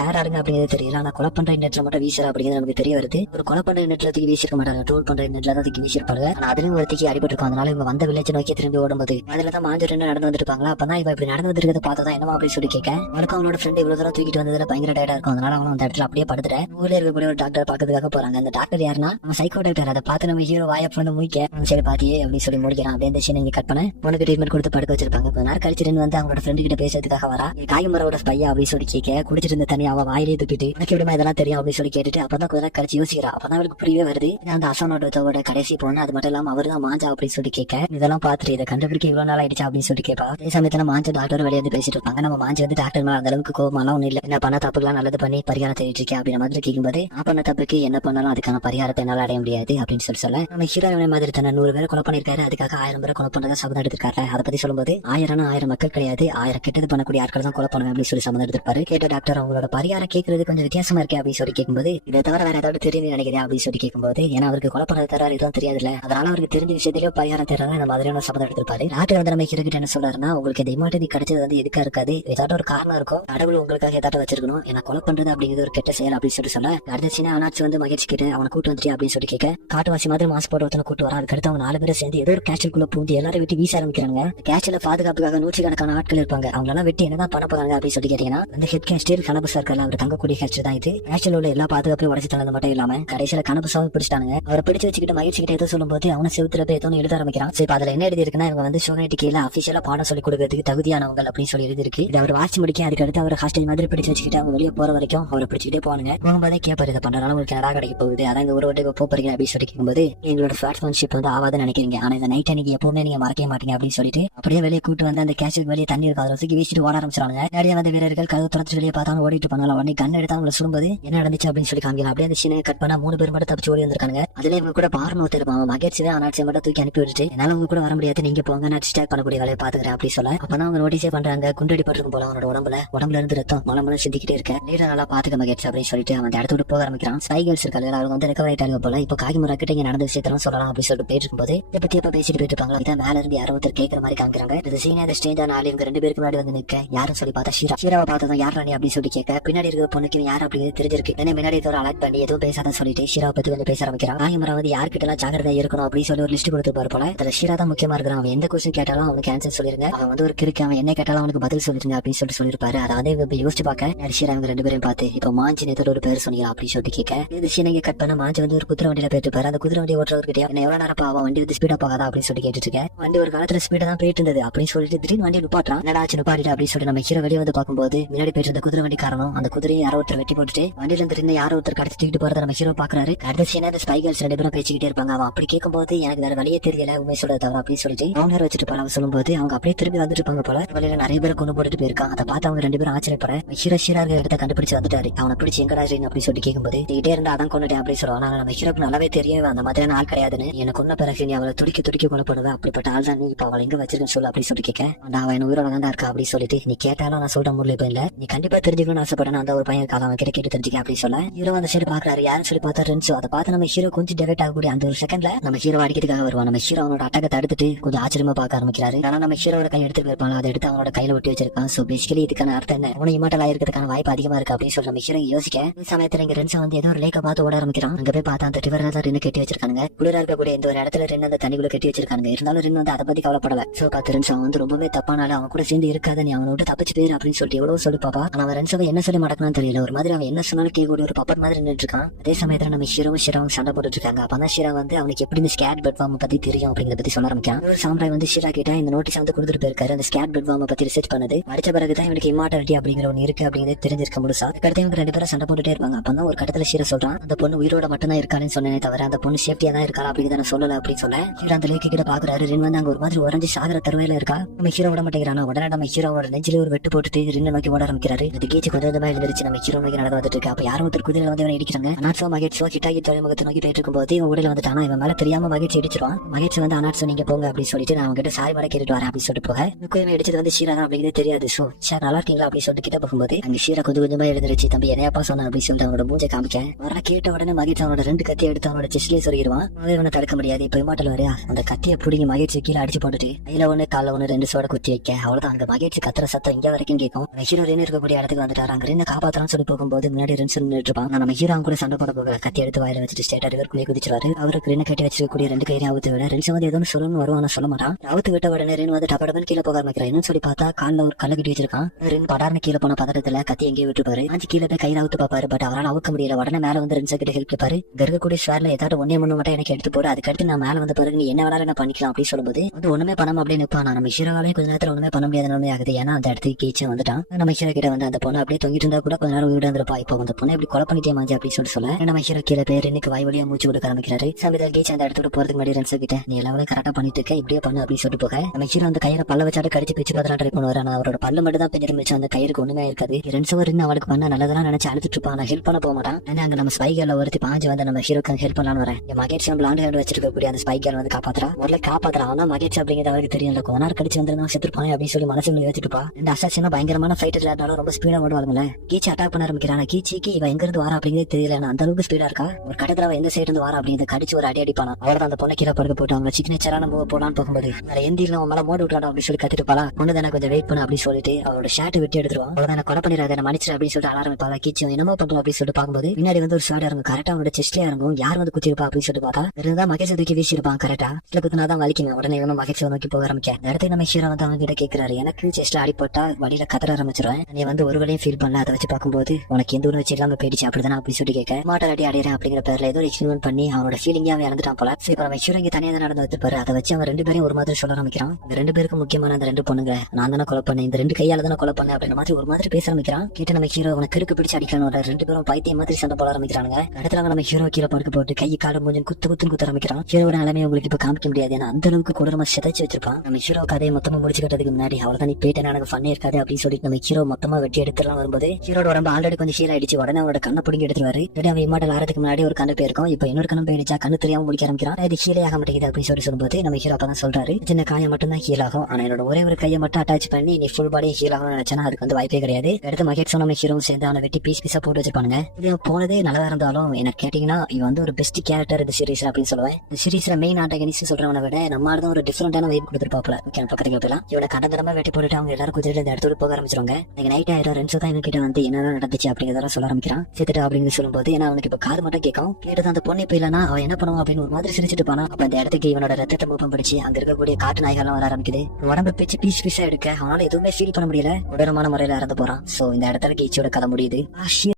யார் ஆளுங்க அப்படிங்கிறது தெரியல. ஆனா கொலை பண்ற நெட்ல மட்டும் வீசுற அப்படிங்கிறது நமக்கு தெரிய வருது. ஒரு கொலை பண்ற நெட்ல தூக்கி வீசிருக்க மாட்டாங்க, ட்ரோல் பண்ற நெட்ல தான் தூக்கி வீசிருப்பாங்க. ஆனா அதுலயும் ஒரு தூக்கி அடிபட்டு இருக்கும். அதனால இவங்க வந்த வில்லேஜ் நோக்கி திரும்பி ஓடும்போது அதுலதான் மாஞ்சு 2 நடந்து வந்துருப்பாங்களா. அப்பதான் இவ இப்படி நடந்து வந்துருக்கிறத பார்த்ததான் என்னமா அப்படின்னு சொல்லி கேட்க அவனுக்கு அவனோட ஃப்ரெண்ட் இவ்வளவு தூரம் தூக்கிட்டு வந்ததுல பயங்கர டயர்டா இருக்கும். அதனால அவன் அந்த இடத்துல அப்படியே படுத்துட்டு ஊர்ல இருக்கக்கூடிய ஒரு டாக்டர் பாக்கிறதுக்காக போறாங்க. அந்த டாக்டர் யாருன்னா நம்ம சைக்கோ டாக்டர். அதை பார்த்து நம்ம ஹீரோ வாய பண்ண முடிக்க சரி பாத்தியே அப்படின்னு சொல்லி முடிக்கிறான். அப்படியே இந்த சீனை கட் பண்ண உனக்கு ட்ரீட்மெண்ட் கொடுத்து படுக்க வச்சிருப்பாங்க. கொஞ்ச நேரம் கழிச்சு வந்து அவங்களோட ஃப்ரெண்டு கிட்ட பேசுறதுக்காக வரா. காய்மரோட ஸ்பையா அப்படின்னு சொல்லி கேட்க குடிச்சிட்டு இருந்த தண்ணி அவன் வாயிலே துப்பிட்டு எனக்கு எப்படிமா இதெல்லாம் தெரியும் அப்படின்னு சொல்லி கேட்டுட்டு அப்பதான் கொஞ்ச நேரம் கழிச்சு யோசிக்கிறா. அப்பதான் அவளுக்கு புரியவே வருது அந்த அசானோட கடைசி பொண்ணு. அது மட்டும் இல்லாம அவர் தான் மாஞ்சா அப்படின்னு சொல்லி கேட்க இதெல்லாம் பார்த்துட்டு இதை கண்டுபிடிக்க இவ்வளவு நாள் ஆயிடுச்சா அப்படின்னு சொல்லி கேட்பா. அதே சமயத்துல மாஞ்சா டாக்டர் வெளியே வந்து பேசிட்டு இருப்பாங்க. நம்ம மாஞ்சு வந்து டாக்டர் மேல அந்த அளவுக்கு கோபமாலாம் ஒண்ணு இல்ல, என்ன பண்ண தப்புக்கெல்லாம் நல்லது பண்ணி பரிகாரம் தேடிட்டு இருக்கேன் அப்படின்ற மாதிரி கேட்கும்போது நான் பண்ண தப்புக்கு என்ன பண்ணாலும் அதுக்கான பரிகாரத்தை என்னால அடைய முடியாது அப்படின்னு சொல்ல நம்ம ஹீரோயினை மாதிரி தானே 100 பேரை கொலை பண்ணிருக்காரு, அதுக்காக 1000 பேரை கொலை பண்றதா சபதம் எடுத்திருக்காரு. அதை பத்தி சொல்லும்போது 1000 மக்கள் கிடையாது, 1000 கெட்டது பண்ணக்கூடிய ஆட்கள் தான் கொலை பண்ணுவேன் அப்படின்னு சொல்லி சபதம் எடுத்திருப்பாரு. கேட்ட டாக்டர் அவங்களோட பரிகாரம் கேட்கறது கொஞ்சம் வித்தியாசமா இருக்கே அப்படின்னு சொல்லி கேட்கும்போது இதை தவிர வேற ஏதாவது தெரிஞ்சு நினைக்கிறேன் அப்படின்னு சொல்லி கேட்கும்போது ஏன்னா அவருக்கு கொலை பண்ணது தவிர இதுவும் தெரியாதுல்ல, அதனால அவருக்கு தெரிஞ்ச விஷயத்திலேயே பரிகாரம் தர்றாங்க. இந்த மாதிரியான சபதம் எடுத்திருப்பாரு. டாக்டர் வந்து நம்ம ஹீரோ கிட்ட என்ன சொல்றாருன்னா உங்களுக்கு இந்த இமாட்டதி கிடைச்சது வந்து எதுக்கா இருக்காது, ஏதாவது ஒரு காரணம் இருக்கும், கடவுள் உங்களுக்காக ஏதாவது வச்சிருக்கணும், ஏன்னா கொலை பண்றது அப்படிங்கிறது ஒரு கெட்ட செயல் அப்படின்னு சொல்லி சொல்ல அடுத்த அனாட்சி வந்து மகிழ்ச்சி கிட்ட அவனை கூட்டு வந்துட்டு அப்படின்னு சொல்லி கேட்க காட்டுவாசி மாதிரி மாசு போட்டு ஒருத்தனை கூட்டு வரா. அதுக்கடுத்து அவங்க 4 பேரும் சேர்ந்து ஏதோ ஒரு கேச்சலுக்குள்ள பூந்து எல்லாரும் வெட்டி வீச ஆரம்பிக்கிறாங்க. கேச்சல பாதுகாப்புக்காக 100கணக்கான ஆட்கள் இருப்பாங்க. அவங்க எல்லாம் வெட்டி என்னதான் பண்ண போறாங்க அப்படின்னு சொல்லி கேட்டீங்கன்னா அந்த ஹெட் கேஸ்டர் கனபசா இருக்கல அவர் தங்கக்கூடிய கேஸ்டர் தான் இது. கேச்சல் உள்ள எல்லா பாதுகாப்பையும் உடச்சு தந்தது மட்டும் இல்லாம கடைசி சில கனப்பு சாவு பிடிச்சிட்டாங்க. அவரை பிடிச்சு வச்சுக்கிட்டு மகிழ்ச்சி கிட்ட ஏதோ சொல்லும்போது அவனை செவுத்துல போய் ஏதோ எழுத ஆரம்பிக்கிறான். சோ இப்ப அதுல என்ன எழுதி இருக்குன்னா, இவங்க வந்து ஷோனைட்டு கீழே அபிஷியலா பாடம் சொல்லி கொடுக்கறதுக்கு தகுதியானவங்க அப்படின்னு சொல்லி எழுதி இருக்கு. இதை அவர் வாட்சி முடிக்க அதுக்கு அடுத்து அவர் ஹாஸ்டல் மாதிரி பிடிச்சு வச்சுக்கிட்டு அவங்க வெளியே போற வரைக்கும் அவரை பிடிச்சிக்கிட்டே போவாங்க. போகும்போதே கேட்பாரு, இதை பண்றதுனால உங்களுக்கு என்னடா கிடைக்க போகுது, அதான் இந்த ஒரு வாட்டி போறீங்க அப்படின்னு சொல்லி கேட்கும்போது, எங்களோட ஃபிளாட்ஃபார்ம்ஷிப் வந்து ஆவாதுன்னு நினைக்கிறீங்க, ஆனா இந்த நைட் அன்னைக்கு எப்பவுமே நீங்க மறக்க மாட்டீங்க அப்படின்னு சொல்லிட்டு அப்படியே வெளியே கூட்டு வந்து அந்த கேஷுக்கு வெளியே தண்ணி இருக்கும் அதை தூக்கி வீசிட்டு ஓட ஆரம்பிச்சாங்க. நிறைய வந்து வீரர்கள் கதவு துறந்து வெளியே பார்த்தாலும் ஓடிட்டு பண்ணலாம். உடனே கண் எடுத்து அவங்களை சுடும்போது என்ன நடந்துச்சு அப்படின்னு சொல்லி காமிக்கலாம். அப்படியே அந்த சீனை கட் பண்ணா 3 பேர் மட்டும் தப்பிச்சு ஓடி வந்திருக்காங்க. அதுல இவங்க கூட பார்ம இருப்பாங்க. மகேட்சியை அனாட்சியை மட்டும் தூக்கி அனுப்பி விட்டுட்டு, என்னால உங்க கூட வர முடியாது, நீங்க போங்க, நான் டிஸ்டாக் பண்ணக்கூடிய வேலையை பாத்துக்கிறேன் அப்படி சொல்ல, அப்பதான் அவங்க நோட்டீஸே பண்றாங்க. குண்டடி பட்டிருக்கும் போல அவனோட உடம்புல இருந்து ரத்தம் மலமல சிந்திக்கிட்டே இருக்க. லீடர் நல்லா பாத்துக்க மகேட்சி அப்படின்னு சொல்லிட்டு அவன் இடத்த விட்டு போக ஆரம்பிக்கிறான். ஸ்பைகல்ஸ் இருக்காங்க, அவங்க வந்து ரெக்கவர் ஆயிட்டாங்க போல. இப்போ காகிமுரா கிட்ட இங்க நடந்த விஷயத்தெல்லாம் சொல்லலாம் அப்படின்னு சொல்லிட்டு போயிட்டு இருக்கும்போது இதை பத்தி எப்ப பேசிட்டு போயிட்டு இருப்பாங்க. இதான் மேல இருந்து யாரோ ஒருத்தர் கேட்கற மாதிரி காமிக்கிறாங்க. இது சீனியர் ஸ்டேஜான ஆளு இவங்க 2 பேருக்கு முன்னாடி வந்து நிக்க, யாரும் சொல்லி பார்த்தா ஷீராவை பார்த்ததும் யார் ராணி அப்படின்னு சொல்லி கேட்க, பின்னாடி இருக்கிற பொண்ணுக்கு யார் அப்படிங்கிறது தெரிஞ்சிருக்கு. என்ன முன்னாடி ஒரு அலர்ட் பண்ணி எதுவும் பேசாதான் சொல்லிட்டு ஷீராவை பத்தி வந்து பேச ஆரம்பிக்கிறான். காகிமுரா வந்து யார்கிட்ட எல்லாம் ஜாகிரதையா இருக்கணும் அப்படின்னு சொல்லி ஒரு லிஸ்ட் கொடுத்துருப்பாரு போல. அதுல ஷீரா தான் முக்கியமா இருக்கிறான். அவன் எந்த கொஸ்டின் கேட்டாலும் அவனுக்கு ஆன்சர் சொல்லிருங்க, அவன் வந்து ஒரு கிறுக்கு, அவன் என்ன கேட்டாலும் அவனுக்கு பதில் சொல்லிருங்க அப்படின்னு சொல்லிருப்பாரு. அதை வந்து இப்ப யோசிச்சு பார்க்க ஷீரா அவங்க 2 பேரையும் பார்த்து, இப்போ மாஞ்சி நேரத்தோட ஒரு பேர் சொன்னீங்க அப்படின்னு சொல்லிட்டு கேட்க, இது சீனைக்கு கட் பண்ண மாஞ்சி வந்து ஒரு குதிரை வண்டியில போயிட்டு இருப்பாரு. அந்த குதிரை வண்டி ஓட்டுறவர்கிட்ட என்ன எவ்வளவு நேரம் அவன் வண்டி வந்து ஸ்பீடா போகாதா அப்படின்னு சொல்லி கேட்டுட்டு இருக்கேன். வண்டி ஒரு காலத்துல ஸ்பீடா தான் போயிட்டு இருந்தது அப்படின்னு சொல்லிட்டு திடீர்னு வண்டி நிப்பாட்டான். என்னடாச்சு நிப்பாட்டிட்டு அப்படின்னு சொல்லிட்டு நம்ம ஹீரோ வெளியே வந்து பார்க்கும்போது முன்னாடி போயிட்டு இருந்த குதிரை வண்டி காரணம் அந்த குதிரையை யாரோ ஒருத்தர் வெட்டி போட்டுட்டு வண்டியில இருந்து யாரோ ஒருத்தர் கடத்தி தூக்கிட்டு போறத நம்ம ஹீரோ பாக்குறாரு. அடுத்த சீனா அந்த ஸ்பைகல்ஸ் 2 பேரும் பேசிக்கிட்டே இருப்பாங்க. அவன் அப்படி கேட்கும்போது எனக்கு வேற வழியே தெரியல உண்மை சொல்ல தவிர அப்படின்னு சொல்லிட்டு அவங்க வச்சுட்டு போல. அவன் சொல்லும்போது அவங்க அப்படியே திரும்பி வந்துட்டு இருப்பாங்க போல. வழியில நிறைய பேர் கொண்டு போட்டுட்டு போயிருக்கான். அதை பார்த்து அவங்க 2 பேரும் ஆச்சரியப்பட ஹீரோ இடத்த கண்டுபிடிச்சு வந்துட்டாரு. அவனை பிடிச்சி எங்கடா அப்படின்னு சொல்லி கேட்கும்போது கிட்டே இருந்தா அதான் கொண்டுட்டேன் அப்படின்னு சொல்லுவான். ஆனா நம்ம ஹீரோக்கு நல்லாவே தெரியும் அந்த மாதிரியான ஆள் கிடையாதுன்னு. எனக்கு கொன்ன பிறகு நீ அவளை துடிக்க கொலை பண்ணுவேன், அப்படிப்பட்ட ஆள் தான் நீ. இப்ப அவளை எங்க வச்சிருக்கேன்னு சொல்லு அப்படின்னு சொல்லி கேட்க, அவன் என்ன உயிரோட தான் இருக்கா அப்படின்னு சொல்லிட்டு, நீ கேட்டாலும் நான் சொல்ற முடியல இப்ப இல்ல, நீ கண்டிப்பா தெரிஞ்சுக்கணும்னு ஆசைப்படணும் அந்த ஒரு பையன் காலம் அவன் கிட்ட கேட்டு தெரிஞ்சுக்க அப்படின்னு சொல்ல ஹீரோ அந்த சைடு பாக்குறாரு. யாரும் சொல்லி பார்த்தா ரென்சோ. அதை பார்த்து நம்ம ஹீரோ கொஞ்சம் டெவெட் ஆகக்கூடிய அந்த ஒரு செகண்ட்ல நம்ம ஹீரோ அடிக்கிறதுக்காக வருவான். நம்ம ஹீரோ அவனோட அட்டாக்கை தடுத்துட்டு கொஞ்சம் ஆச்சரியமா பார்க்க ஆரம்பிக்கிறாரு. ஆனா நம்ம ஹீரோட கை எடுத்து போயிருப்பாங்க, அதை எடுத்து அவனோட கையில ஒட்டி வச்சிருக்கான். சோ பேசிக்கலி இதுக்கான அர்த்தம் என்ன, அவனை இமாட்டல் ஆயிருக்கிறதுக்கான வாய்ப்பு அதிகமா இருக்கு அப்படின்னு சொல்லி நம்ம ஹீரோ யோசிக்க, இந்த சமயத்துல இங்க ரென்சோ வந்து ஏதோ ஒரு லேக்க பார்த்து ஓட ஆரம்பிக்கிறான். அங்க போய் பார்த்தா அந்த ரிவர் தான் ரெண்டு கட்டி வச்சிருக்காங்க. குளிரா இருக்கக்கூடிய இந்த ஒரு இடத்துல ரெண்டு அந்த தண்ணிக்குள்ள கட்டி வச்சிருக்காங்க. இருந்தாலும் ரெண்டு வந்து அதை பத்தி கவலைப்படல. சோ பார்த்து ரென்சோ வந்து ரொம்பவே தப்பானால அவன் கூட சேர்ந்து இருக்காத, நீ அவனை விட்டு தப்பிச்சு பேரு அப்படின்னு சொல்லிட்டு எவ்வளவு சொல்லி பாப்பா. ஆனா அவன் ரென்சோவை என்ன சொல்லி மடக்கணும்னு தெரியல. ஒரு மாதிரி அவன் என்ன சொன்னாலும் கேட்கக்கூடிய ஒரு பப்பர் மாதிரி நின்று இருக்கான். அதே சமயத்துல நம்ம ஷீராவும் சண்டை போட்டுட்டு இருக்காங்க. அப்பதான் ஷீரா வந்து அவனுக்கு எப்படி இந்த ஸ்கேட் பெட்வார்ம் பத்தி தெரியும் அப்படிங்கறத பத்தி சொல்ல ஆரம்பிக்கான். ஒரு சாம்ராய் வந்து ஷீரா கிட்ட இந்த நோட்டீஸ் வந்து கொடுத்துட்டு போயிருக்காரு. அந்த ஸ்கேட் பெட்வார்ம் பத்தி ரிசர்ச் பண்ணது படிச்ச பிறகுதான் இவனுக்கு இம்மார்டாலிட்டி அப்படிங்கிற ஒன்னு இருக்கு அப்படிங்கிறது தெரிஞ்சிருக்க முழுசா. அடுத்து இவங்க 2 பேரும் சண்டை போட்டுட்டே இருப்பாங்க. அப்பதான் ஒரு கட்டத்துல ஷீரா சொல்றான், அந்த பொண்ணு உயிரோட மட்டும் தான் இருக்கான்னு சொன்னே தவிர அந்த பொண்ணு சேஃப்டியா தான் இருக்கா அப்படிங்கிறத சொல்லல அப்படின்னு சொல்ல ஹீரோ அந்த லேக்கு கிட்ட பாக்குறாரு. ரின் வந்து அங்க ஒரு மாதிரி உறைஞ்சு சாகர தருவையில இருக்கா. நம்ம ஹீரோ விட மாட்டேங்கிறானா. உடனே நம்ம ஹீரோவோட நெஞ்சில ஒரு வெட்டு போட்டுட்டு ரின்ன நோக்கி ஓட ஆரம்பிக்கிறாரு. அது கேச்சு கொஞ்சம் கொஞ்சமா எழுந்திருச்சு நம்ம ஹீரோ நோக்கி நடந்து வந்துட்டு இருக்கு. அப்ப யாரும் ஒருத்தர் குதிரையில வந்து இவனை இடிக்கிறாங்க. அனாட்சோ மகேட்சோ ஹிட்டாகி துறைமுகத்தை நோக்கி போயிட்டு இருக்கும்போது இவன் உடல வந்துட்டானா. இவன் மேல தெரியாம மகேட்சி இடிச்சிருவான். மகேட்சி வந்து அனாட்சோ நீங்க போங்க அப்படின்னு சொல்லிட்டு நான் அவங்ககிட்ட சாரி மட கேட்டுட்டு வரேன் அப்படின்னு சொல்லிட்டு போக இவன் இடிச்சது வந்து ஷீரா தான் அப்படிங்கிறது தெரியாது. சோ சார் நல்லா இருக்கீங்களா அப்படின்னு சொல்லிட்டு கிட்ட போகும்போது அங்க ஷீரா கொஞ்சம் கொஞ்சமா எழுந்திருச்சு. தம்பி என்னையப்பா சொன்ன அப்படின்னு சொல்லிட்டு அவனோட மூஞ்சை காமிக்க வர கேட்ட உடனே மகேட்சி அவனோட 2 கத்தி எடுத்து அவனோட செஸ்ட்லயே சொல்லிடுவான். இவனை தடுக்க முடியாது. இப்ப இமாட்டல் வரையா அந்த கத்தியை பிடிங்க மகேட்சி கீழே அடிச்சு போட்டுட்டு கையில ஒண்ணு கால ஒண்ணு 2 சோட குத்தி வைக்க அவ்வளவுதான். அங்க மகேட்சி கத்துற சத்தம் இங்க வரைக்கும் கேட்கும். ஹீரோ ரென்னு இருக்கக்கூடிய இடத்துக்கு வந்துட்டாரு. அங்க ரெண்டு காப்பாத்தறான்னு சொல்லி போகும்போது முன்னாடி ரெண்டு நின்றுட்டு இருப்பான். நம்ம ஹீரோ கூட சண்டை போட போக கத்தி எடுத்து வாயில வச்சுட்டு ஸ்டேட்டா ரிவர்க்குள்ளே குதிச்சுவாரு. அவருக்கு ரெண்டு கட்டி வச்சிருக்கக்கூடிய 2 கையில அவுத்து விட ரெண்டு வந்து ஏதோ சொல்லணும்னு வருவான், சொல்ல மாட்டான். அவுத்து விட்ட உடனே ரெண்டு வந்து டபடபன் கீழே போக ஆரம்பிக்கிறான். என்னன்னு சொல்லி பார்த்தா காலில் ஒரு கல்ல கட்டி வச்சிருக்கான். ரெண்டு படார்னு கீழே போன பதட்டத்துல கத்தி எங்கேயே விட்டுப்பாரு. அஞ்சு கீழே போய் கையில அவுத்து பாப்பாரு. பட் அவரால் அவுக்க முடியல. உடனே மேல வந்து ரெண்டு கிட்ட ஹெல்ப் கேட்பாரு. கருகக்கூடிய ஸ்வேர்ல ஏதாவது ஒன்னே முன்ன மட்டும் எனக்கு எடுத்து போடு, அதுக்கடுத்து நான் மேல வந்த பிறகு நீ என்ன வேணாலும் என்ன பண்ணிக்கலாம் அப்படின்னு சொல்லும்போது வந்து ஒண்ணுமே பண்ணாம அப்படியே நிப்பான். நம்ம ஹீரோவாலே கொஞ்ச நேரத்துல ஒண்ணுமே பண்ண முடியாத நிலைமை ஆகுது. ஏன்னா அந்த இடத்துக்கு கீச்சே வந்துட்டான். நம்ம ஹீரோ கிட்ட வந்து அந்த பொண்ணு அப்படியே தொங்கிட்டு இருந்தா கூட கொஞ்ச நேரம் உயிரோட இருந்திருப்பா. இப்போ அந்த பொண்ணை இப்படி கொலை பண்ணிட்டே மாஞ்சி அப்படின்னு சொல்ல நம்ம ஹீரோ கீழே பேர் இன்னைக்கு வாய் வழியா மூச்சு கொடுக்க ஆரம்பிக்கிறாரு. சமயத்தில் கீச்சு அந்த இடத்துக்கு போறதுக்கு முன்னாடி ரென்ஸ் கிட்ட நீ எல்லாமே கரெக்டா பண்ணிட்டு இருக்க, இப்படியே பண்ணு அப்படின்னு சொல்லிட்டு போக நம்ம ஹீரோ அந்த கையில பல்ல வச்சாட்டு கடிச்சு பிச்சு பார்த்து ட்ரை பண்ணுவாரு. ஆனா அவரோட பல்ல மட்டும் தான் பின்னாடி மிச்சம், அந்த கயிறுக்கு ஒண்ணுமே இருக்காது. ரென்ஸ் இருந்து அவளுக்கு பண்ண நல்லதெல்லாம் நினைச்சு அழுத்துட்டு இருப்பான். நான் ஹெல்ப் பண்ண போக மாட்டான். ஏன்னா அங்க நம்ம ஸ்பைகர்ல ஒருத்தி பாஞ்சு வந்து நம்ம ஹீரோக்கு ஹெல்ப் பண்ணலான்னு வரேன். மகேட்சி விளாண்டு வச்சிருக்கக்கூடிய அந்த ஸ்பைகர் வந்து காப்பாத்துறான். ஆனா மகேட்சி அப்படிங்கிறது அவருக்கு தெரியல. கொஞ்ச நேரம் கடிச்சு வந்து செத்துருப்பாங்க அப்படின்னு சொல்லி மனசுல யோசிச்சுட்டுப்பா. இந்த அசாசினா பயங்கரமான ஃபைட்டர் இருந்தாலும் ரொம்ப ஸ்பீடா ஓடுவாங்கல்ல. கீச்சு அட்டாக் பண்ண ஆரம்பிக்கிறான். கீச்சிக்கு இவன் எங்க இருந்து வரா அப்படிங்கிறது தெரியல. அந்த அளவுக்கு ஸ்பீடா இருக்கா. ஒரு கடத்துல அவன் எந்த சைடு இருந்து வரா அப்படிங்கிறது கடிச்சு ஒரு அடி அடிப்பானா. அவரதான் அந்த பொண்ணை கீழே படுக்க போட்டு அவங்க சிக்னேச்சரான மூவ் போலான்னு போகும்போது வேற எந்திரில அவன் மேல மோடி விட்டான் அப்படின்னு சொல்லி கத்திட்டுப்பாளா. பொண்ணு தானே கொஞ்சம் வெயிட் பண்ண அப்படின்னு சொல்லிட்டு அவரோட ஷர்ட் விட்டு எடுத்துருவான். அவளை கொலை பண்ணிடாத மன்னிச்சு அப்படின்னு சொல்லிட்டு அலாரம்பிப்பாங்க. கீச்சு என்னமோ பண்றோம் அப்படின்னு சொல்லிட்டு பாக்கும்போது பின்னாடி வந்து ஒரு ஷாட் இறங்கும். கரெக்டா அவனோட செஸ்ட்லயே இறங்கும். யார் வந்து குத்திருப்பா அப்படின்னு சொல்லிட்டு பார்த்தா இருந்தா மகேஷ் தூக்கி வீசிருப்பான். கரெக்டா இல்ல குத்துனாதான் வலிக்குங்க. உடனே இவனும் மகேஷ் நோக்கி போக ஆரம்பிக்க இடத்துல நம்ம ஹீரோ வந்து அவங்க கிட்ட கேட்கிறாரு, எனக்கு செஸ்ட்ல அடிப்பட்டா வழியில கத்தற ஆரம்பிச்சிருவேன், நீ வந்து ஒரு வேலையும் ஃபீல் பண்ணல, அதை வச்சு பார்க்கும்போது உனக்கு எந்த ஒன்று வச்சு இல்லாம போயிடுச்சு அப்படிதானே அப்படின்னு சொல்லி கேட்க மாட்டாடி அடையிறேன் அப்படிங்கிற பேர்ல ஏதோ எக்ஸ்பெரிமெண்ட் பண்ணி அவனோட ஃபீலிங்கே அவன் இறந்துட்டான் போல. சரி இப்ப நம்ம ஹீரோ இங்க தனியா தான் நடந்து வச்சிருப்பாரு. அதை வச்சு அவன் 2 பேரையும் ஒரு மாதிரி சொல்ல ஆரம்பிக்கிறான். இந்த 2 பேருக்கு முக்கியமான அந்த 2 பொண்ணுங்க நான் தானே கொலை பண்ணேன், இந்த 2 கையால தானே கொலை பண்ணேன் அப்படின்ற மாதிரி ஒரு மாதிரி பேச ஆரம்பிக்கிறான். கேட்டு நம்ம ஹீரோ அவனை கிறுக்கு பிடிச்சு அடிக்கணும். 2 பேரும் பைத்தியம் மாதிரி சண்டை போட ஆரம்பிக்கிறாங்க. இடத்துல நம்ம ஹீரோ கீழே படுக்க போட்டு கை கால மூஞ்சும் குத்து ஆரம்பிக்கிறான். ஹீரோட நிலைமையை உங்களுக்கு இப்ப காமிக்க முடியாது, ஏன்னா அந்த அளவுக்கு கொடூரமா சிதைச்சு வச்சிருப்பான். நம்ம ஹீரோ கதையை மொத்தமா முடிச்சு கட்டதுக்கு முன்னாடி அவ்வளவுதான் நீ போயிட்டு எனக்கு பண்ணி இருக்காது அப்படின்னு சொல்லிட்டு நம்ம ஹீரோ மொத்தமா வெட்டி எடுத்துலாம் வரும்போது ஹீரோட உடம்பு ஆல்ரெடி கொஞ்சம் ஹீல் ஆயிடுச்சு. உடனே அவரோட கண்ணை பிடிங்கி எடுத்துருவாரு. அவன் இம்மாட்டல் ஆறதுக்கு முன்னாடி ஒரு கண்ணு போயிருக்கும். இப்போ இன்னொரு கண்ணு போயிடுச்சா, கண்ணு தெரியாம முடிக்க ஆரம்பிக்கிறான். இது ஹீலே ஆக மாட்டேங்குது அப்படின்னு சொல்லும்போது நம்ம ஹீரோ அப்பதான் சொல்றாரு, சின்ன காயம் மட்டும் தான் ஹீல் ஆகும், ஆனா என்னோட ஒரே ஒரு கையை மட்டும் அட்டாச் பண்ணி நீ ஃபுல் பாடி ஹீல் ஆகணும்னு நினைச்சா அதுக்கு வந்து வாய்ப்பே கிடையாது. அடுத்து மகேஷ் நம்ம ஹீரோ சேர்ந்து அவனை வெட்டி பீஸா போட்டு வச்சிருப்பாங்க. இது போனதே நல்லா இருந்தாலும் என்ன கேட்டீங்கன்னா இவன் வந்து ஒரு பெஸ்ட் கேரக்டர் இந்த சீரீஸ் அப்படின்னு சொல்லுவேன். இந்த சீரீஸ்ல மெயின் ஆண்டகனிஸ்ட் சொல்றவனை விட நம்ம தான் ஒரு டிஃபரெண்டான வைப் கொடுத்துருப்பாப்ல. பக்கத்துக்கு போயிடலாம். இவனை கடந்தரமா வெட்டி போட்டுட்டு அவங்க எல்லாரும் குதிரையில இந்த இடத்துல போக ஆரம்பிச்சிருவாங்க. நைட் ஆயிரம் ரெண்டு தான் இவங்க கிட்ட வந்து என்ன நடந்துச்சு அப்படிங்கிறத சொல்ல ஆரம்பிக்கிறான். சேர்த்துட்டு அப்படின்னு சொல்லும்போது ஏன்னா அவனுக்கு இப்ப காது மட்டும் கேட்கும். கேட்டு அந்த பொண்ணு இப்ப இல்லனா அவன் என்ன பண்ணுவான் அப்படின்னு ஒரு மாதிரி சிரிச்சுட்டு போனா அப்ப அந்த இடத்துக்கு இவனோட ரத்தத்தை மூப்பம் பிடிச்சி அங்க இருக்கக்கூடிய காட்டு நாய்கள்லாம் வர ஆரம்பிக்குது. உடம்பு பிச்சு பீஸா எடுக்க அவனால எதுவுமே ஃபீல் பண்ண முடியல. உடனமான முறையில இறந்து போறான். சோ இந்த இடத்துல கீச்சியோட கதை முடியுது.